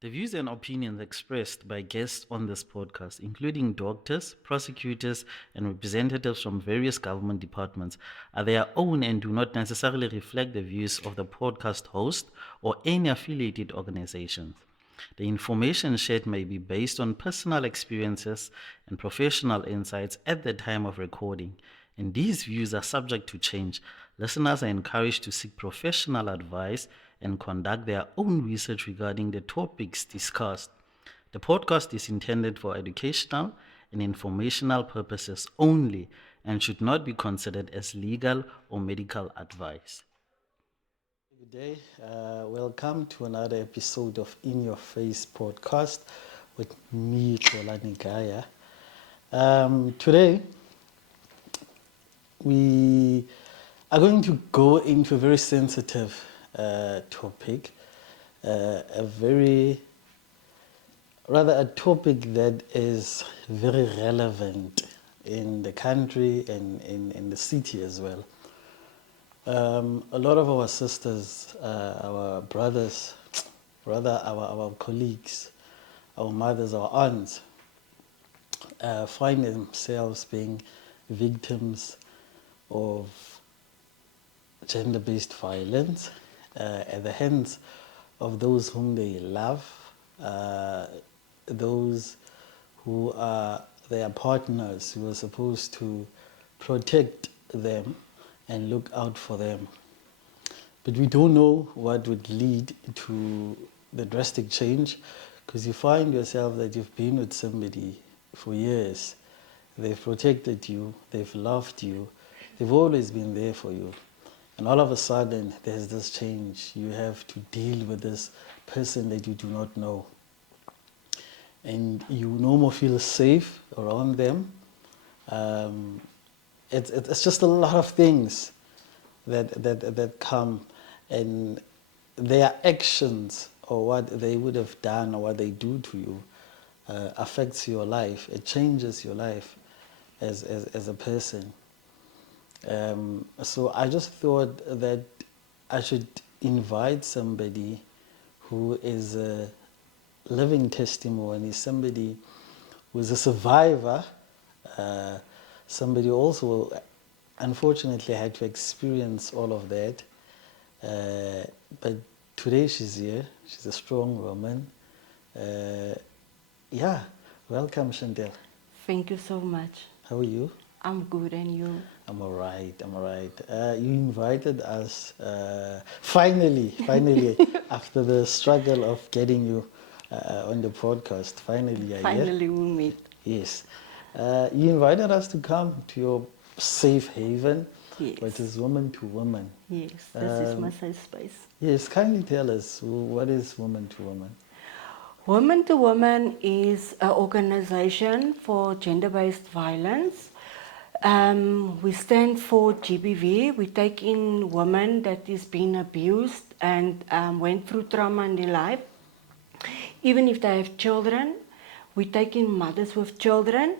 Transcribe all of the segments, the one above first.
The views and opinions expressed by guests on this podcast, including doctors, prosecutors, and representatives from various government departments, are their own and do not necessarily reflect the views of the podcast host or any affiliated organizations. The information shared may be based on personal experiences and professional insights at the time of recording, and these views are subject to change. Listeners are encouraged to seek professional advice and conduct their own research regarding the topics discussed. The podcast is intended for educational and informational purposes only and should not be considered as legal or medical advice. Good day. Welcome to another episode of In Your Face podcast with me, Khwati Gaya. Today, we are going to go into a very sensitive topic, a topic that is very relevant in the country and in the city as well. A lot of our sisters, our brothers, our colleagues, our mothers, our aunts, find themselves being victims of gender-based violence at the hands of those whom they love, those who are their partners, who are supposed to protect them and look out for them. But we don't know what would lead to the drastic change, because you find yourself that you've been with somebody for years. They've protected you, they've loved you, they've always been there for you. And all of a sudden, there's this change. You have to deal with this person that you do not know. And you no more feel safe around them. It's just a lot of things that come, and their actions or what they would have done or what they do to you affects your life. It changes your life as a person. So I just thought that I should invite somebody who is a living testimony, somebody who is a survivor, somebody also unfortunately had to experience all of that. But today she's here. She's a strong woman. Welcome, Chantel. Thank you so much. How are you? I'm good, and you? I'm all right. You invited us finally, after the struggle of getting you on the podcast. Finally we meet. Yes. You invited us to come to your safe haven, Yes. which is woman to woman. Yes, this is my safe space. Yes, kindly tell us, what is woman to woman? Woman to Woman is an organization for gender-based violence. We stand for GBV. We take in women that is being abused and went through trauma in their life. Even if they have children, we take in mothers with children.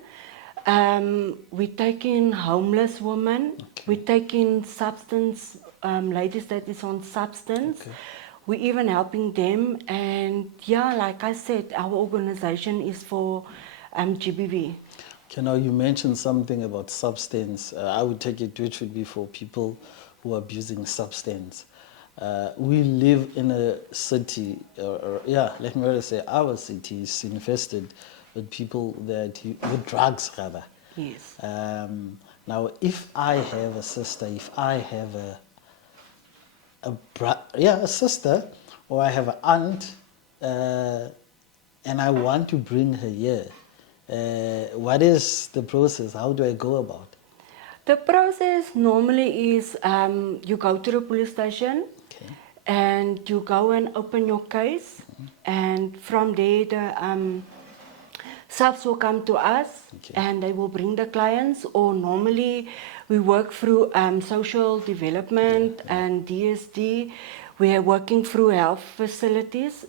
We take in homeless women. Okay. We take in substance, ladies that is on substance. Okay. We're even helping them. And yeah, like I said, our organization is for GBV. Okay, now you mentioned something about substance. I would take it which would be for people who are abusing substance. We live in a city, let me rather say our city is infested with people with drugs rather. Yes. Now, if I have a sister, if I have a sister, or I have an aunt, and I want to bring her here, what is the process? How do I go about it? The process normally is you go to the police station. Okay. And you go and open your case, and from there the subs will come to us, Okay. and they will bring the clients, or normally we work through social development and DSD. We are working through health facilities,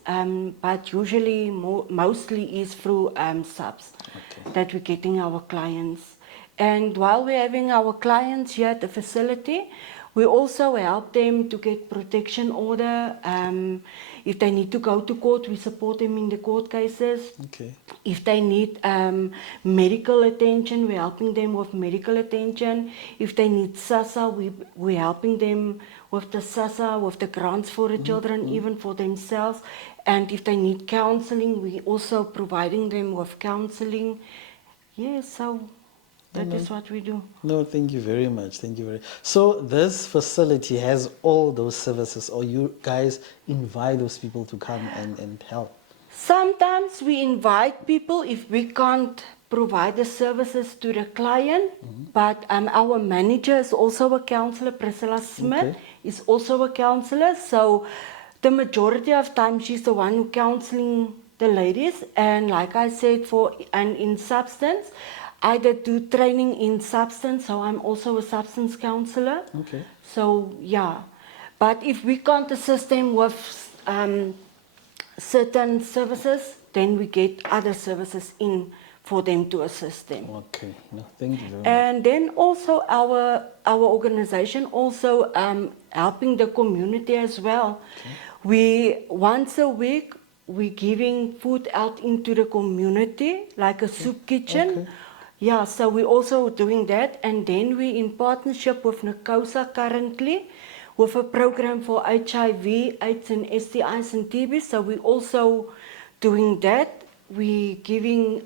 but usually mostly is through subs Okay. that we're getting our clients. And while we're having our clients here at the facility, we also help them to get protection order. If they need to go to court, we support them in the court cases. Okay. If they need medical attention, we're helping them with medical attention. If they need SASA, we're helping them with the SASA, with the grants for the children, even for themselves. And if they need counseling, we're also providing them with counseling. Yes, so that is what we do. No, thank you very much. Thank you very. So this facility has all those services, or you guys invite those people to come and help? Sometimes we invite people if we can't provide the services to the client, but our manager is also a counselor, Priscilla Smith, is also a counselor. So the majority of time she's the one who counseling the ladies. And like I said, in substance, I did do training in substance, so I'm also a substance counselor. Okay. So yeah, but if we can't assist them with certain services, then we get other services in for them to assist them. Okay. No, thank you very much. And then also our organization also helping the community as well. We once a week we giving food out into the community like a soup kitchen. Yeah, so we're also doing that, and then we in partnership with NACOSA currently with a program for HIV, AIDS and STIs and TB. So we're also doing that. We're doing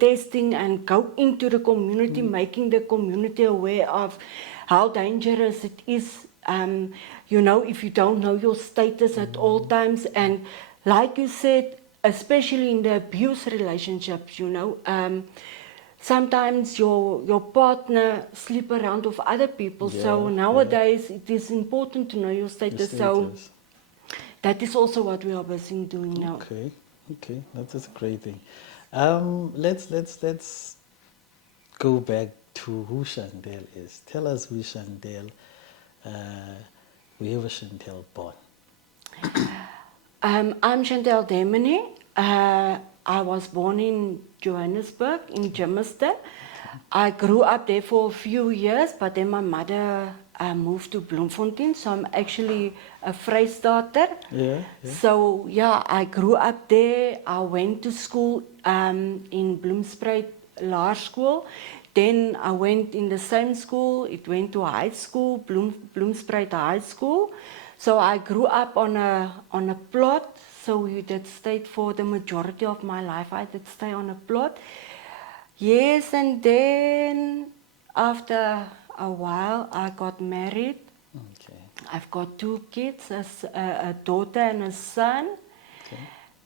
testing and go into the community, making the community aware of how dangerous it is. If you don't know your status at all times, and like you said, especially in the abuse relationships, sometimes your partner sleep around with other people. So nowadays it is important to know your status. So that is also what we are busy doing now. Okay, that's a great thing. Let's go back to who Chantel is. Tell us who Chantel. Where was Chantel born? I'm Chantel Dominique. I was born in Johannesburg, in Germiston. I grew up there for a few years, but then my mother moved to Bloemfontein, so I'm actually a Vrystater. So yeah, I grew up there. I went to school in Bloemspruit Laerskool. Then I went in the same school. It went to high school, Bloemspruit High School. So I grew up on a plot. So we did stay for the majority of my life. I did stay on a plot. Yes, and then after a while, I got married. I've got 2 kids, a daughter and a son.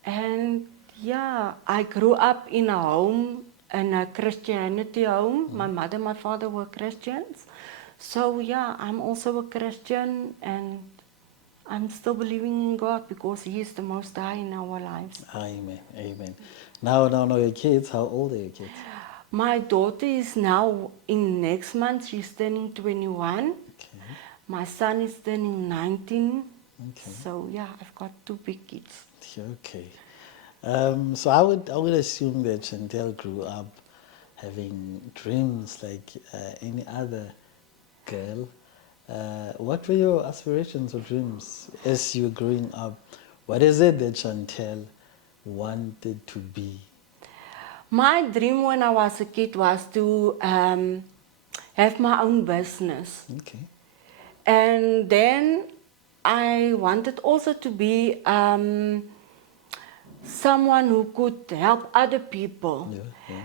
And yeah, I grew up in a home, in a Christianity home. My mother and my father were Christians. So yeah, I'm also a Christian, and I'm still believing in God because He is the Most High in our lives. Amen, amen. Now your kids, how old are your kids? My daughter is now, in next month, she's turning 21. My son is turning 19. So yeah, I've got 2 big kids. Okay. So I would assume that Chantel grew up having dreams like any other girl. What were your aspirations or dreams as you were growing up? What is it that Chantel wanted to be? My dream when I was a kid was to have my own business. And then I wanted also to be someone who could help other people.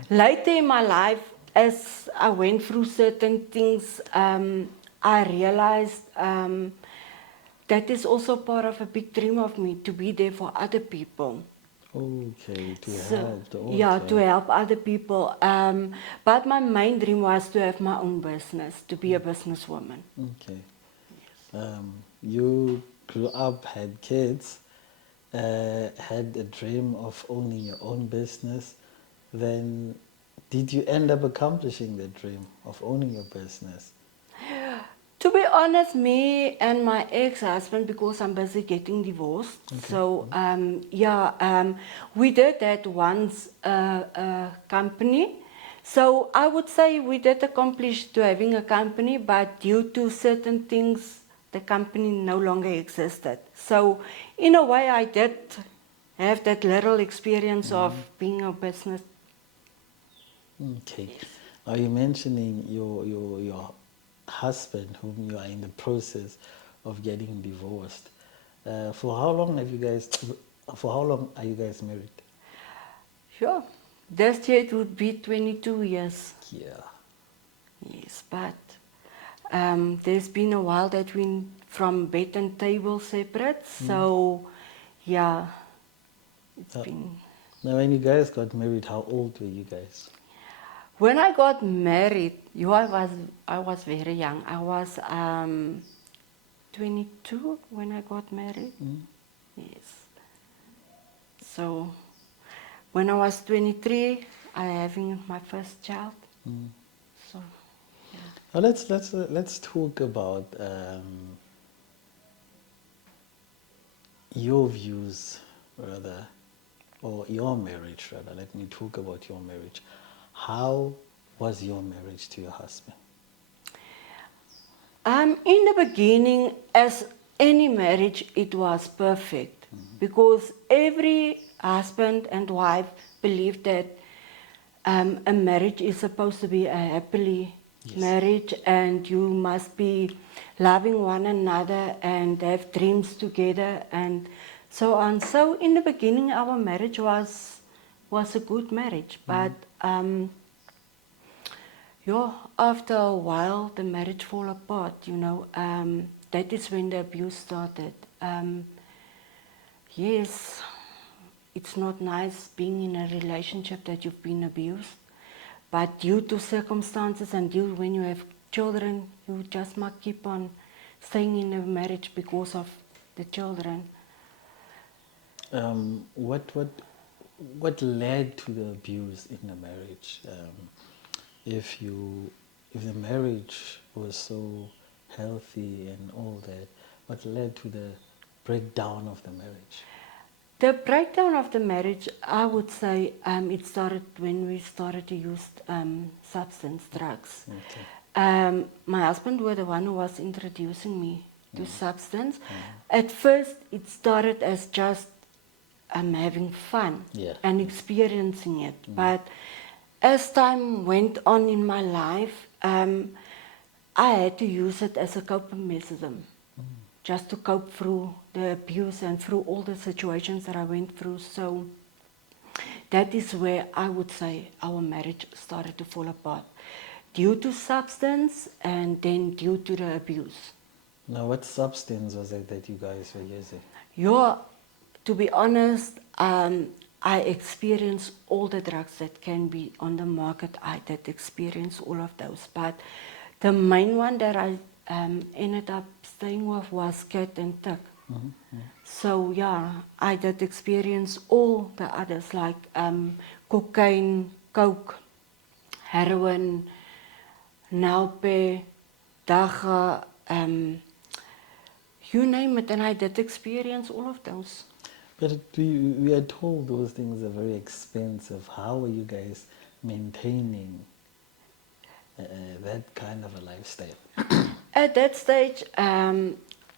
Later in my life, as I went through certain things, I realized that is also part of a big dream of me, to be there for other people. To help other people. But my main dream was to have my own business, to be a businesswoman. You grew up, had kids, had a dream of owning your own business. Then did you end up accomplishing the dream of owning your business? To be honest, me and my ex-husband, because I'm busy getting divorced, we did that once, a company So I would say we did accomplish to having a company, but due to certain things, the company no longer existed. So in a way, I did have that little experience of being a business. Okay. Are you mentioning your husband, whom you are in the process of getting divorced? For how long have you guys? For how long are you guys married? Sure. This year it would be 22 years. Yeah. Yes, but there's been a while that we from bed and table separate. So yeah, it's been. Now, when you guys got married, how old were you guys? When I got married, I was very young. I was 22 when I got married. Yes. So when I was 23, I having my first child. So Now let's talk about your views, rather, or your marriage, rather. Let me talk about your marriage. How was your marriage to your husband? in the beginning, as any marriage, it was perfect because every husband and wife believed that a marriage is supposed to be a happily marriage, and you must be loving one another and have dreams together and so on. So in the beginning, our marriage was a good marriage, but after a while, the marriage fall apart. That is when the abuse started. Yes, it's not nice being in a relationship that you've been abused, but due to circumstances and when you have children, you just must keep on staying in a marriage because of the children. What led to the abuse in the marriage? If the marriage was so healthy and all that, what led to the breakdown of the marriage? The breakdown of the marriage, I would say, it started when we started to use substance drugs. Okay. My husband was the one who was introducing me to substance. At first, it started as just having fun and experiencing it. But as time went on in my life, I had to use it as a coping mechanism, just to cope through the abuse and through all the situations that I went through. So that is where I would say our marriage started to fall apart, due to substance and then due to the abuse. Now, what substance was it that you guys were using? To be honest, I experienced all the drugs that can be on the market. I did experience all of those, but the main one that I ended up staying with was cat and tick. So yeah, I did experience all the others like cocaine, coke, heroin, Nelpe, Daga, you name it, and I did experience all of those. But we are told those things are very expensive. How are you guys maintaining that kind of a lifestyle? At that stage,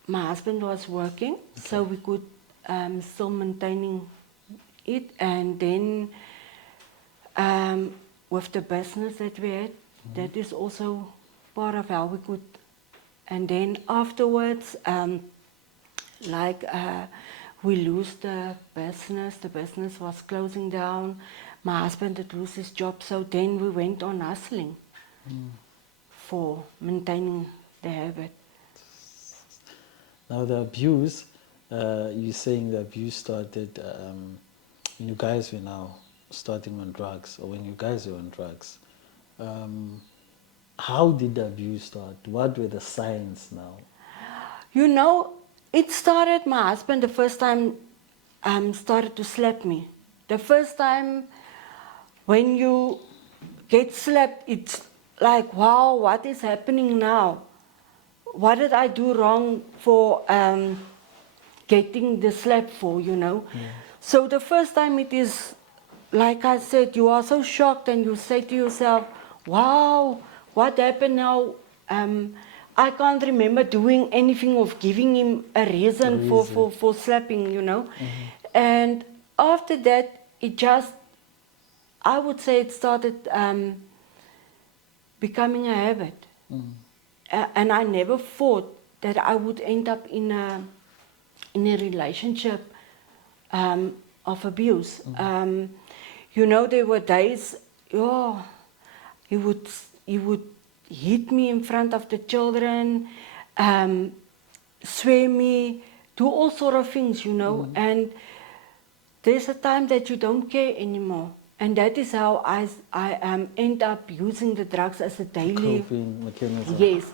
my husband was working, so we could still maintaining it, and then with the business that we had, that is also part of how we could. And then afterwards, we lose the business was closing down, my husband had lost his job, so then we went on hustling for maintaining the habit. Now the abuse, you're saying the abuse started when you guys were now starting on drugs, or when you guys were on drugs. How did the abuse start? What were the signs now? It started, my husband the first time started to slap me. The first time when you get slapped, it's like, wow, what is happening now? What did I do wrong for getting the slap for, So the first time it is like I said, you are so shocked and you say to yourself, wow, what happened now? I can't remember doing anything of giving him a reason for slapping, you know. And after that, it just, I would say it started becoming a habit. And I never thought that I would end up in a relationship of abuse. You know, there were days, oh, he would hit me in front of the children, swear me, do all sort of things, you know. And there's a time that you don't care anymore. And that is how I end up using the drugs as a daily coping mechanism. Yes.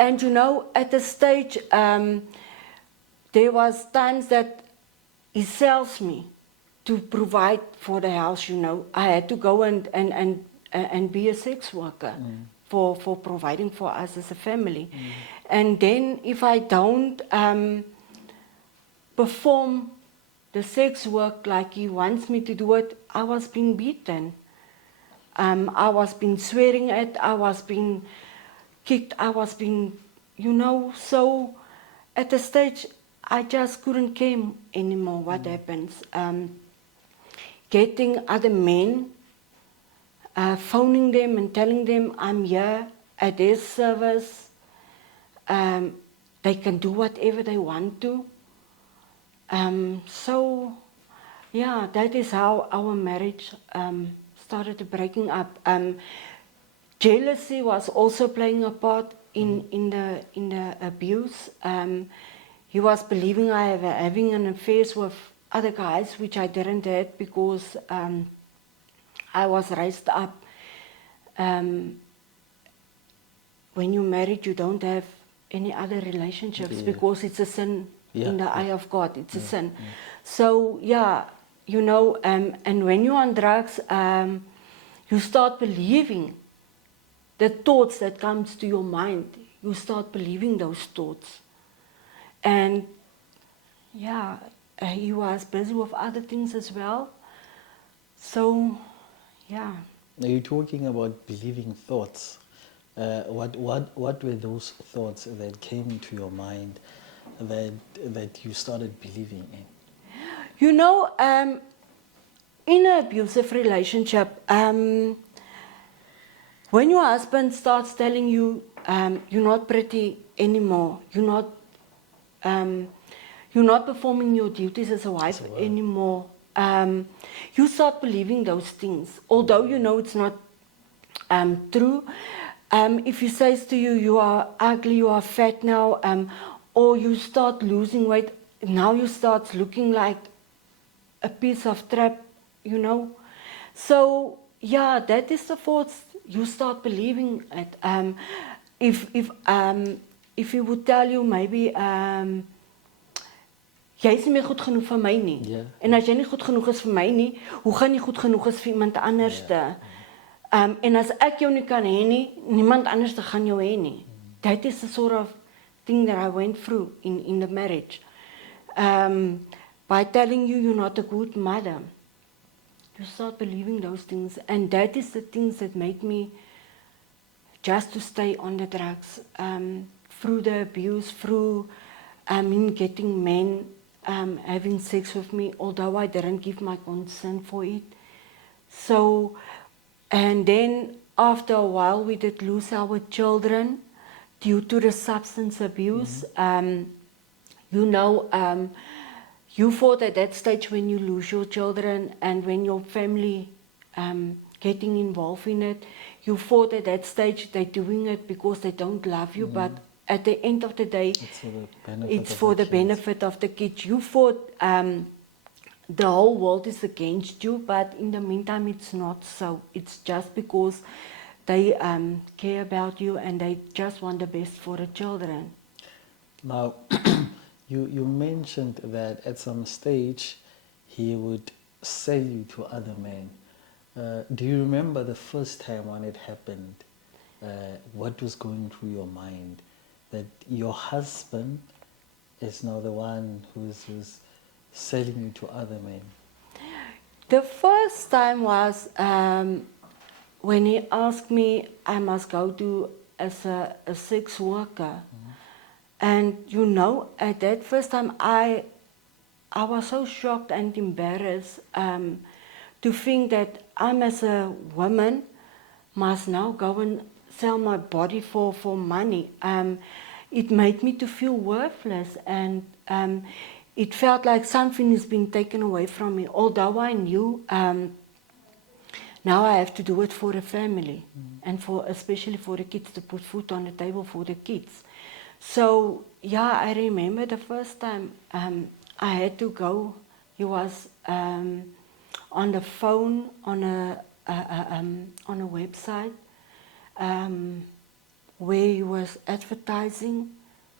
And you know, at the stage, there was times that he sells me to provide for the house, you know. I had to go and be a sex worker for providing for us as a family. And then if I don't perform the sex work like he wants me to do it, I was being beaten. I was being swearing at, I was being kicked, I was being, you know, so at the stage I just couldn't care anymore what happens. Getting other men, phoning them and telling them I'm here at their service. They can do whatever they want to. So, yeah, that is how our marriage started breaking up. Jealousy was also playing a part in the abuse. He was believing I was having an affair with other guys, which I didn't have because I was raised up. When you're married, you don't have any other relationships because it's a sin in the eye of God. It's a sin. So, yeah, you know, and when you're on drugs, you start believing the thoughts that comes to your mind. You start believing those thoughts. And, yeah, he was busy with other things as well. So, yeah. Now you're talking about believing thoughts. What were those thoughts that came into your mind that you started believing in? You know, in an abusive relationship, when your husband starts telling you you're not pretty anymore, you're not performing your duties as a wife anymore, you start believing those things, although you know it's not true. If he says to you, you are ugly, you are fat now, or you start losing weight, now you start looking like a piece of trap, you know. So, yeah, that is the thoughts you start believing it. If he would tell you maybe, jy is nie meer goed genoeg vir my nie. En as jy nie goed genoeg is vir my nie, hoe gaan jy goed genoeg is vir iemand anderste? En as ek jou nie kan hê nie, niemand anderste gaan jou hê nie. That is the sort of thing that I went through in the marriage. By telling you you're not a good mother, you start believing those things. And that is the things that make me just to stay on the drugs. Through the abuse, through him getting men having sex with me, although I didn't give my consent for it. So, and then after a while we did lose our children due to the substance abuse. You know, you thought at that stage when you lose your children and when your family getting involved in it, you thought at that stage they're doing it because they don't love you, but at the end of the day, it's for the benefit of the kids. You thought the whole world is against you, but in the meantime, it's not so. It's just because they care about you and they just want the best for the children. Now, you mentioned that at some stage he would sell you to other men. Do you remember the first time when it happened? What was going through your mind? That your husband is now the one who's selling you to other men? The first time was when he asked me I must go to as a sex worker. And you know, at that first time I was so shocked and embarrassed to think that I'm as a woman must now go and sell my body for money. It made me to feel worthless, and it felt like something is being taken away from me. Although I knew now I have to do it for the family, and especially for the kids, to put food on the table for the kids. So yeah, I remember the first time I had to go. He was on the phone on a website where he was advertising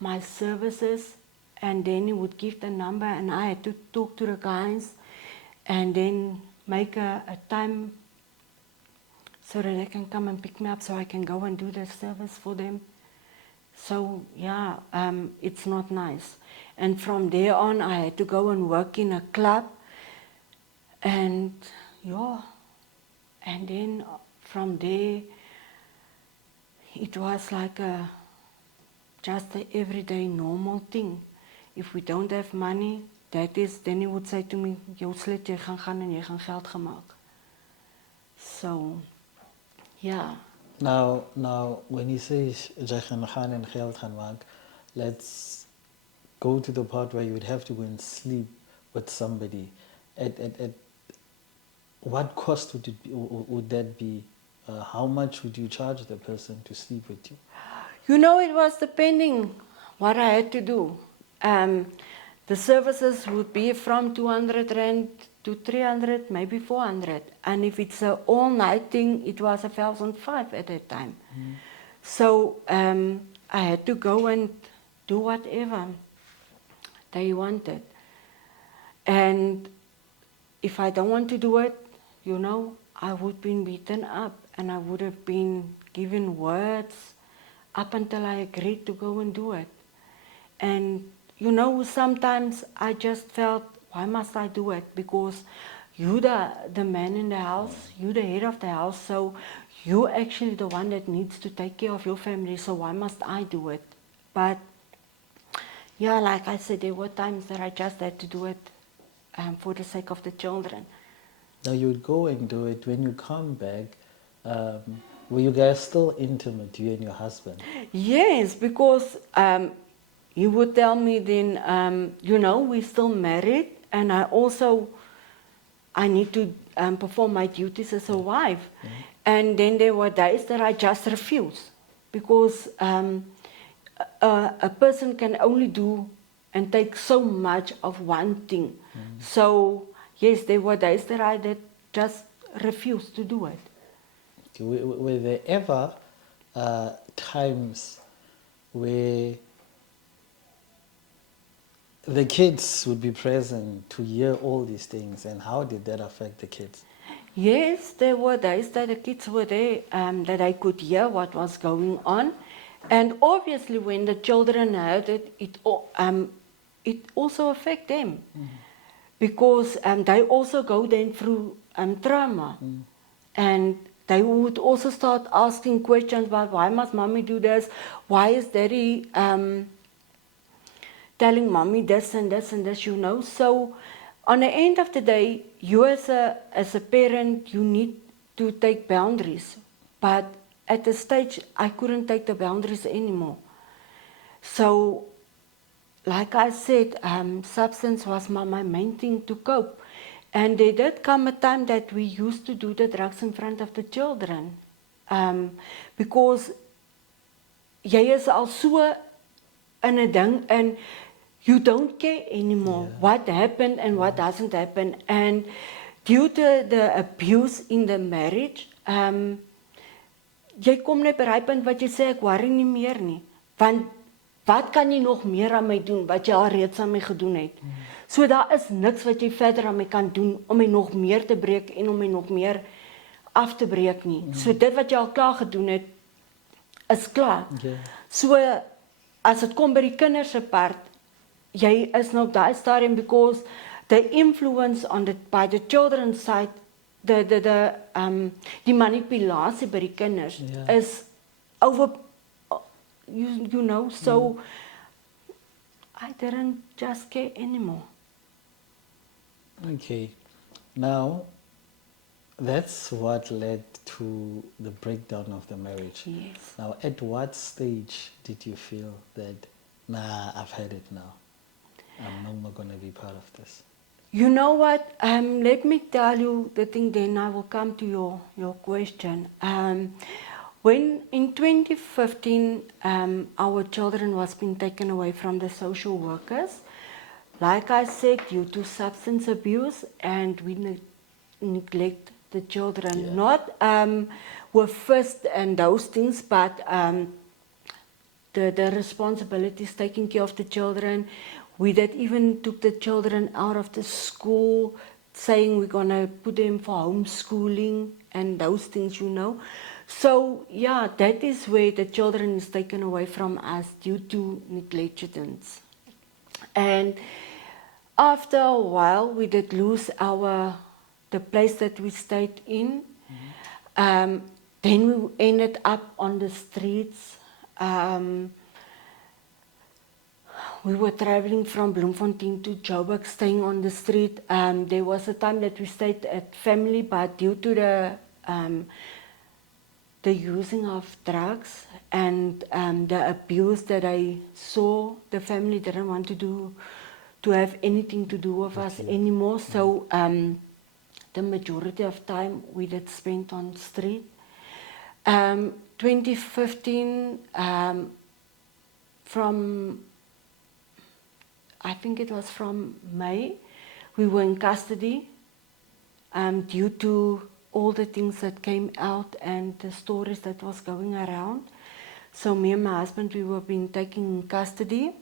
my services, and then he would give the number, and I had to talk to the guys and then make a time so that they can come and pick me up so I can go and do the service for them. So yeah, it's not nice. And from there on I had to go and work in a club, and yeah, and then from there it was like just an everyday normal thing. If we don't have money, then he would say to me, jy slet, jy gaan en jy gaan geld gemaak. So yeah. Now, when he says jy gaan en geld gaan maak, let's go to the part where you would have to go and sleep with somebody. At what cost would it be, would that be? How much would you charge the person to sleep with you? You know, it was depending what I had to do. The services would be from 200 rand to 300, maybe 400. And if it's an all-night thing, it was 1,500 at that time. So I had to go and do whatever they wanted. And if I don't want to do it, you know, I would have been beaten up, and I would have been given words up until I agreed to go and do it. And you know, sometimes I just felt, why must I do it? Because you the man in the house, you the head of the house, so you actually the one that needs to take care of your family, so why must I do it? But yeah, like I said, there were times that I just had to do it for the sake of the children. Now you would go and do it. When you come back, were you guys still intimate, you and your husband? Yes, because he would tell me then, you know, we're still married, and I need to perform my duties as a wife. And then there were days that I just refused, because a person can only do and take so much of one thing. So yes, there were days that I did just refuse to do it. Okay, were there ever times where the kids would be present to hear all these things, and how did that affect the kids? Yes, there were days that the kids were there, that I could hear what was going on. And obviously when the children heard it, it also affected them. Because they also go then through trauma. And they would also start asking questions about, why must mommy do this? Why is daddy telling mommy this and this and this, you know? So on the end of the day, you as a parent, you need to take boundaries. But at the stage, I couldn't take the boundaries anymore. So like I said, substance was my main thing to cope. And there did come a time that we used to do the drugs in front of the children. Because jy is al so in 'n ding, and you don't care anymore what happened and what doesn't happen. And due to the abuse in the marriage, jy kom net by die punt wat jy sê, ek worry nie meer nie. Want wat kan jy nog meer aan my doen wat jy al reeds aan my gedoen het? So daar is niks wat jy verder aan my kan doen om my nog meer te breek en om my nog meer af te breek nie. So dit wat jy al klaar gedoen het, is klaar. So as dit kom by die kinders se part, jy is nou op daai stadium, because the influence on by the children's side, die manipulasie by die kinders is over, you know, so I didn't just care anymore. Okay. Now, that's what led to the breakdown of the marriage. Yes. Now, at what stage did you feel that, nah, I've had it now? I'm no more going to be part of this. You know what? Let me tell you the thing, then I will come to your question. When in 2015, our children was being taken away from the social workers, like I said, due to substance abuse, and we neglect the children, not with fist and those things, but the responsibilities taking care of the children. We that even took the children out of the school, saying we're going to put them for homeschooling and those things, you know. So, yeah, that is where the children is taken away from us due to negligence. And after a while, we did lose the place that we stayed in. Then we ended up on the streets. We were traveling from Bloemfontein to Joburg, staying on the street. There was a time that we stayed at family, but due to the using of drugs and the abuse that I saw, the family didn't want to have anything to do with us anymore. So the majority of time we did spend on street. 2015, from I think it was from May, we were in custody due to all the things that came out and the stories that was going around. So me and my husband, we were being taken in custody,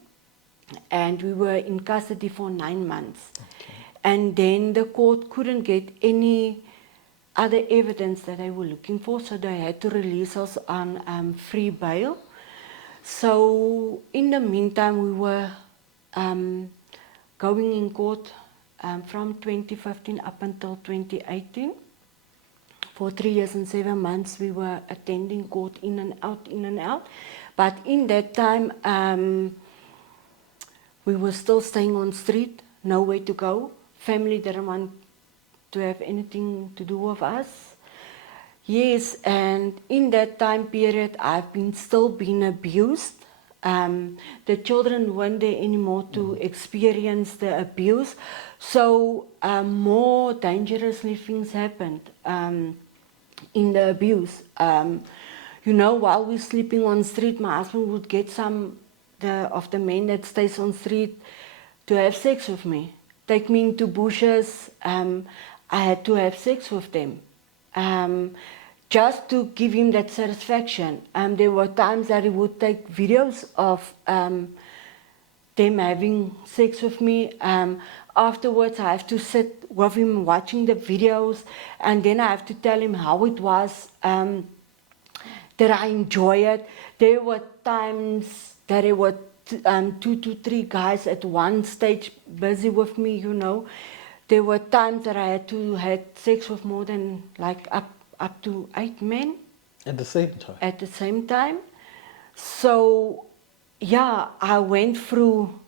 and we were in custody for 9 months. Okay. And then the court couldn't get any other evidence that they were looking for, so they had to release us on free bail. So in the meantime, we were going in court from 2015 up until 2018. For 3 years and 7 months, we were attending court in and out. But in that time, we were still staying on street, nowhere to go. Family didn't want to have anything to do with us. Yes, and in that time period, I've still been abused. The children weren't there anymore to experience the abuse, so more dangerously things happened in the abuse. You know, while we're sleeping on street, my husband would get some of the men that stays on street to have sex with me, take me into bushes. I had to have sex with them. Just to give him that satisfaction. There were times that he would take videos of them having sex with me. Afterwards, I have to sit with him watching the videos, and then I have to tell him how it was, that I enjoy it. There were times that there were 2 to 3 guys at one stage busy with me, you know. There were times that I had to have sex with more than like up to 8 men. At the same time? At the same time. So, yeah, I went through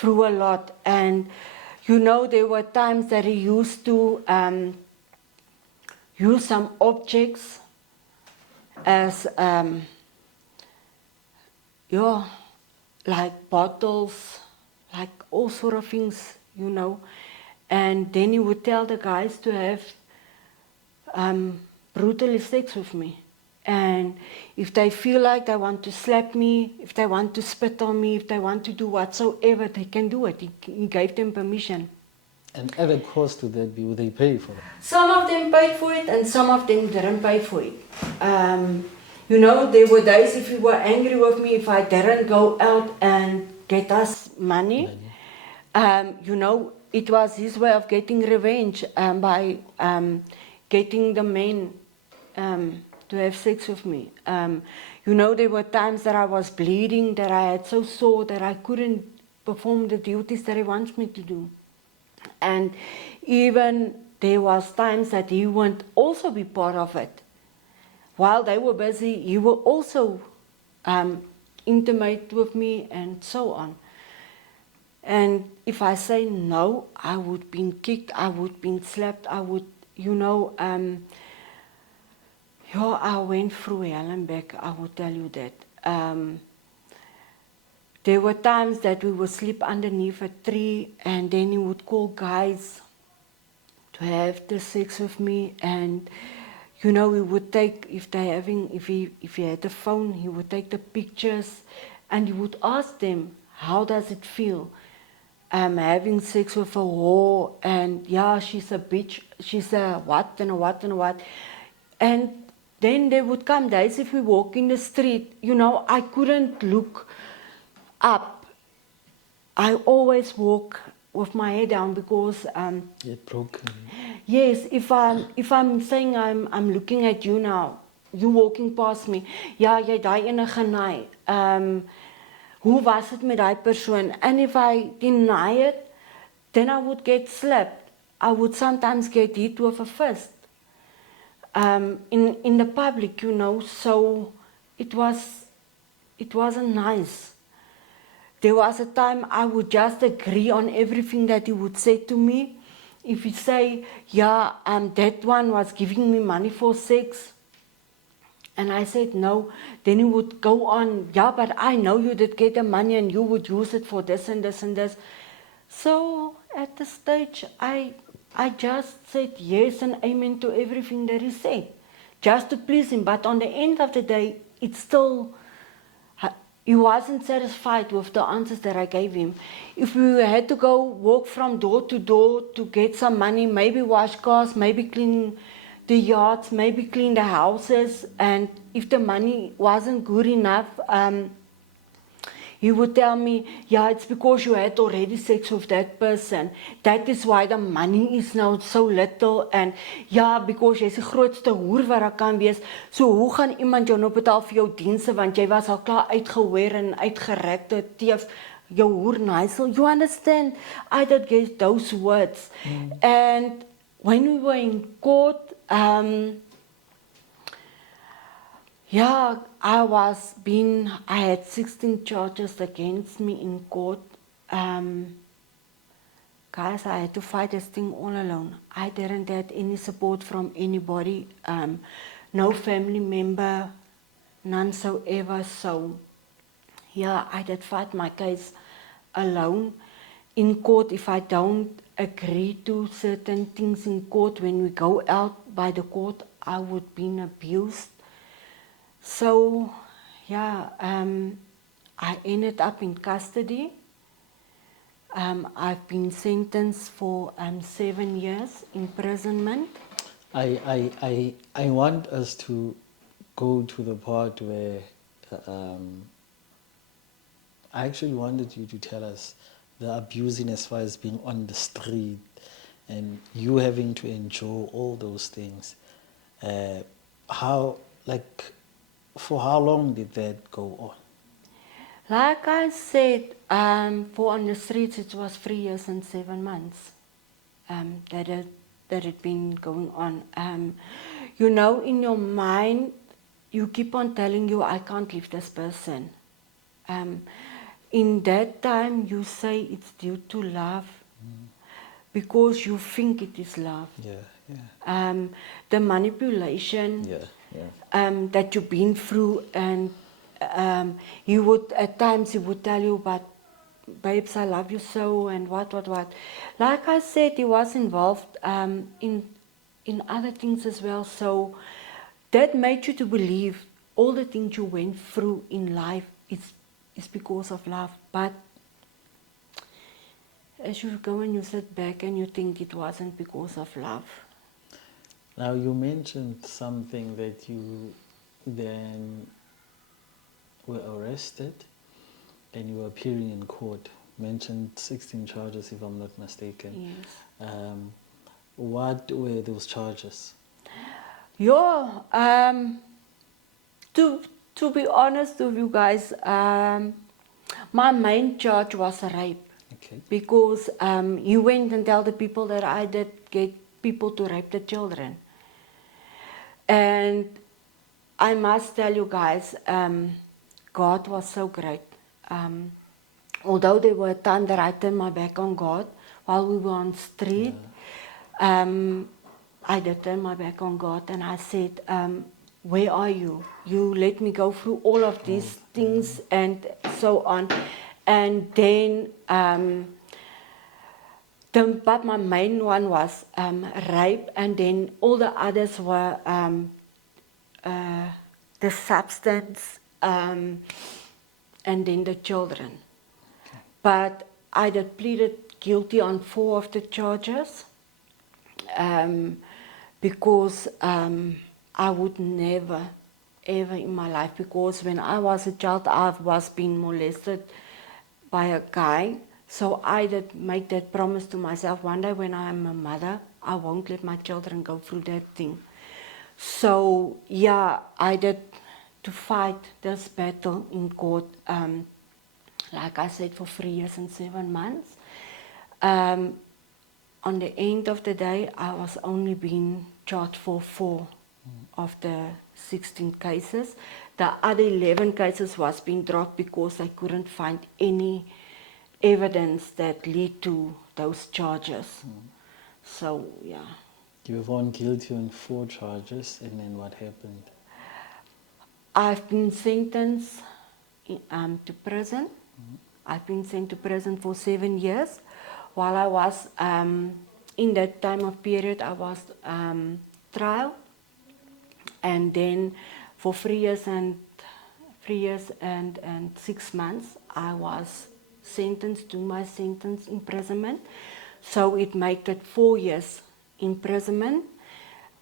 a lot. And, you know, there were times that he used to use some objects as, like bottles, like all sort of things, you know. And then he would tell the guys to have brutally sex with me. And if they feel like they want to slap me, if they want to spit on me, if they want to do whatsoever, they can do it. He gave them permission. And at a cost to that, would they pay for it? Some of them paid for it and some of them didn't pay for it. You know, there were days if he were angry with me, if I didn't go out and get us money. You know, it was his way of getting revenge by getting the men to have sex with me. You know, there were times that I was bleeding, that I had so sore that I couldn't perform the duties that he wants me to do. And even there was times that he wouldn't also be part of it. While they were busy, he would also intimate with me and so on. And if I say no, I would be kicked, I would be slapped, I would, I went through hell and back, I will tell you that. There were times that we would sleep underneath a tree, and then he would call guys to have the sex with me, and he would take, if he had a phone, he would take the pictures, and he would ask them, how does it feel? Having sex with a whore, and yeah, she's a bitch, she's a what and a what and a what. And then there would come days if we walk in the street, I couldn't look up. I always walk with my head down because You're broken. yes, if I'm saying I'm looking at you now, you walking past me, ja, jy daai ene genaai. Hoe was het met die persoon? And if I deny it, then I would get slapped. I would sometimes get hit with a fist. In the public, so it wasn't nice. There was a time I would just agree on everything that he would say to me. If he say, yeah, that one was giving me money for sex, and I said no, then he would go on, yeah, but I know you did get the money and you would use it for this and this and this. So at the stage, I just said yes and amen to everything that he said, just to please him. But on the end of the day, he wasn't satisfied with the answers that I gave him. If we had to go walk from door to get some money, maybe wash cars, maybe clean the yards, maybe clean the houses, and if the money wasn't good enough, he would tell me, yeah, it's because you had already sex with that person. That is why the money is now so little. And ja, because jy's die grootste hoer wat daar kan wees. So hoe gaan iemand jou nou betaal vir jou dienste, want jy was al klaar uitgehoor en uitgerekte teef jou hoer nysel. You understand? I did get those words. And when we were in court, yeah, I had 16 charges against me in court. Guys, I had to fight this thing all alone. I didn't have any support from anybody, no family member, none so ever. So, yeah, I did fight my case alone. In court, if I don't agree to certain things in court, when we go out by the court, I would be abused. So, yeah, I ended up in custody. I've been sentenced for 7 years imprisonment. I want us to go to the part where I actually wanted you to tell us the abusing as far as being on the street and you having to endure all those things. For how long did that go on? Like I said, for on the streets it was 3 years and 7 months that had been going on. In your mind, you keep on telling you, I can't leave this person. In that time, you say it's due to love because you think it is love. Yeah. The manipulation that you've been through, and at times he would tell you, but babes, I love you so, and what. Like I said, he was involved in other things as well. So that made you to believe all the things you went through in life is because of love. But as you go and you sit back and you think it wasn't because of love. Now you mentioned something that you then were arrested and you were appearing in court. Mentioned 16 charges, if I'm not mistaken. Yes. What were those charges? To be honest with you guys, my main charge was rape. Okay. because he went and tell the people that I did get people to rape the children. And I must tell you guys, God was so great. Although there were times that I turned my back on God while we were on street, I did turn my back on God and I said, where are you? You let me go through all of these things and so on. And then, but my main one was rape, and then all the others were the substance, and then the children. Okay. But I had pleaded guilty on 4 of the charges because I would never, ever in my life, because when I was a child, I was being molested by a guy. So I did make that promise to myself, one day when I am a mother, I won't let my children go through that thing. So yeah, I did to fight this battle in court, like I said, for 3 years and 7 months. On the end of the day, I was only being charged for 4 of the 16 cases. The other 11 cases was being dropped because I couldn't find any evidence that lead to those charges. So yeah. You were found guilty on 4 charges, and then what happened? I've been sentenced to prison. I've been sent to prison for 7 years. While I was in that time of period, I was trial, and then for 3 years and 6 months, I was sentenced to my sentence imprisonment. So it made it 4 years imprisonment.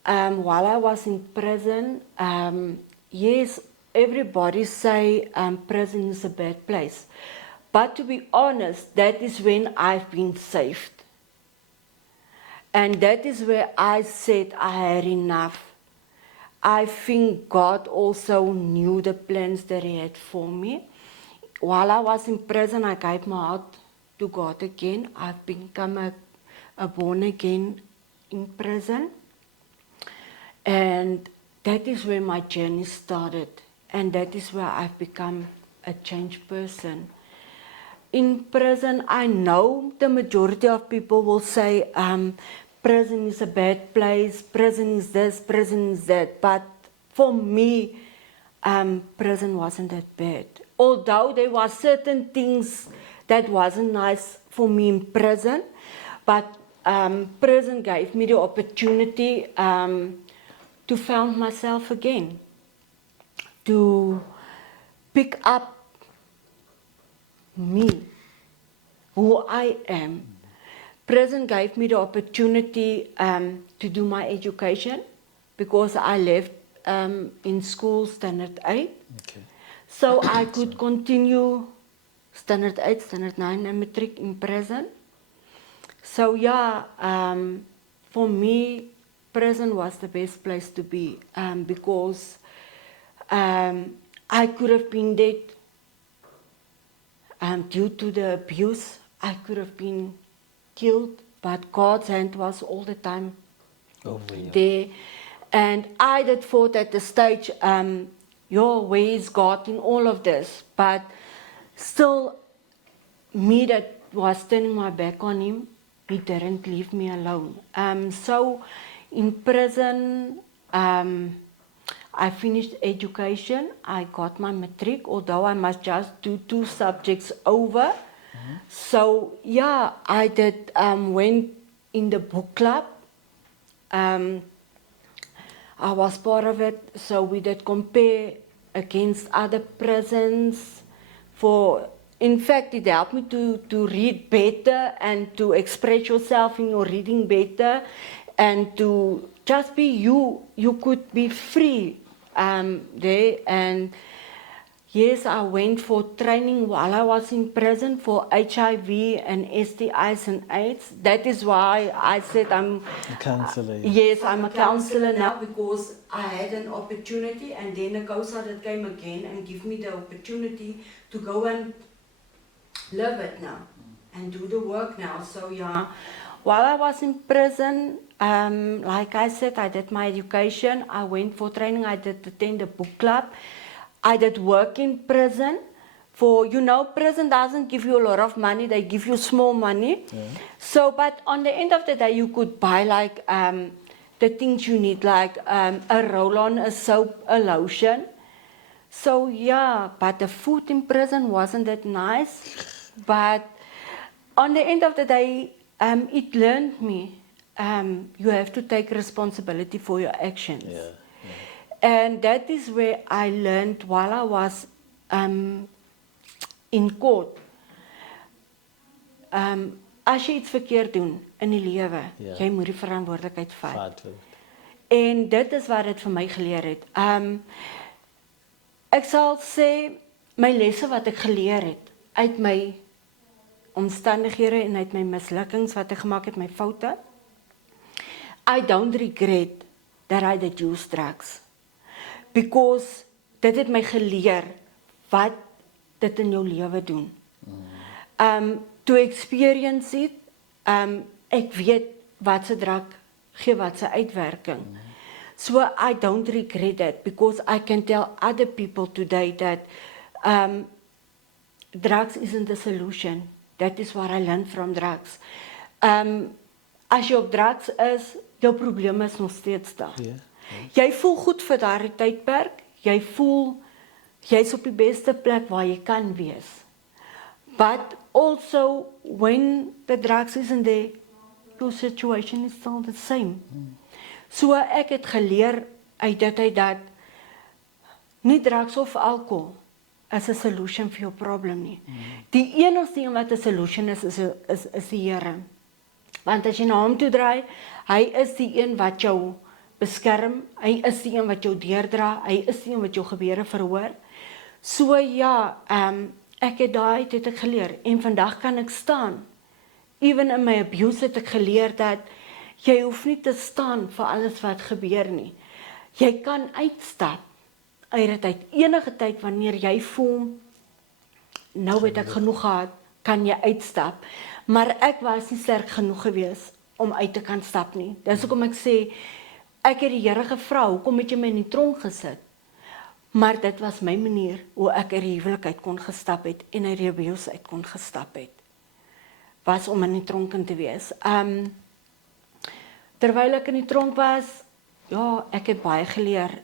While I was in prison, yes, everybody say prison is a bad place. But to be honest, that is when I've been saved. And that is where I said I had enough. I think God also knew the plans that He had for me. While I was in prison, I gave my heart to God again. I've become a born again in prison. And that is where my journey started. And that is where I've become a changed person. In prison, I know the majority of people will say, prison is a bad place, prison is this, prison is that. But for me, prison wasn't that bad. Although there were certain things that wasn't nice for me in prison, but prison gave me the opportunity to find myself again, to pick up me, who I am. Prison gave me the opportunity to do my education, because I left in school standard 8. Okay. So I could continue standard 8, standard 9 and matric in prison. So yeah, for me, prison was the best place to be, because I could have been dead. Due to the abuse, I could have been killed, but God's hand was all the time there. And I did thought at the stage, where is God in all of this? But still, me that was turning my back on Him, He didn't leave me alone. So in prison, I finished education. I got my matric, although I must just do 2 subjects over. So yeah, I did went in the book club. I was part of it, so we did compare against other prisons. In fact, it helped me to read better and to express yourself in your reading better, and to just be you. You could be free there. And yes, I went for training while I was in prison for HIV and STIs and AIDS. That is why I said I'm A counselor. yes, I'm a counselor now, because I had an opportunity, and then a COSA that came again and gave me the opportunity to go and live it now. and do the work now. So yeah, while I was in prison, like I said, I did my education. I went for training. I did attend a book club. I did work in prison. For, prison doesn't give you a lot of money. They give you small money. Yeah. So, but on the end of the day, you could buy like the things you need, like a roll-on, a soap, a lotion. So yeah, but the food in prison wasn't that nice. But on the end of the day, it learned me. You have to take responsibility for your actions. Yeah. And that is where I learned while I was in court. As jy iets verkeerd doen in die lewe, Ja. jy moet die verantwoordelikheid vat. Vat word. En dit is wat dit vir my geleer het. Ek sal sê, my lesse wat ek geleer het, uit my omstandighede en uit my mislukkings wat ek gemaak het, my foute, I don't regret that I did use drugs. Because dit het my geleer wat dit in jou lewe doen. To experience it, ek weet wat se drug gee wat se uitwerking. So I don't regret it because I can tell other people today that drugs isn't the solution. That is what I learned from drugs. As jy op drugs is, jou probleem is nog steeds daar. Ja. Jy voel goed vir daardie tydperk, jy voel jy's op die beste plek waar jy kan wees. But also when the drugs isn't there, your situation is still the same. So ek het geleer uit dit dat nie drugs of alcohol is 'n solution vir jou probleem nie. Die enigste ding wat 'n solution is die Here. Want as jy na hom toe draai, hy is die een wat jou beskerm, hy is die een wat jou deurdra, hy is die een wat jou gebeure verhoor. So ja, ek het daai het ek geleer en vandag kan ek staan. Even in my abuse het ek geleer dat jy hoef nie te staan vir alles wat gebeur nie. Jy kan uitstap uit dit enige tyd wanneer jy voel nou het ek genoeg gehad, kan jy uitstap. Maar ek was nie sterk genoeg gewees om uit te kan stap nie. Dis hoekom ek sê ek het die Here gevra, hoekom het jy my in die tronk gesit? Maar dit was my manier hoe ek uit die huwelik uit kon gestap het en uit die abuse uit kon gestap het. Was om in die tronk in te wees. Terwyl ek in die tronk was, ja, ek het baie geleer.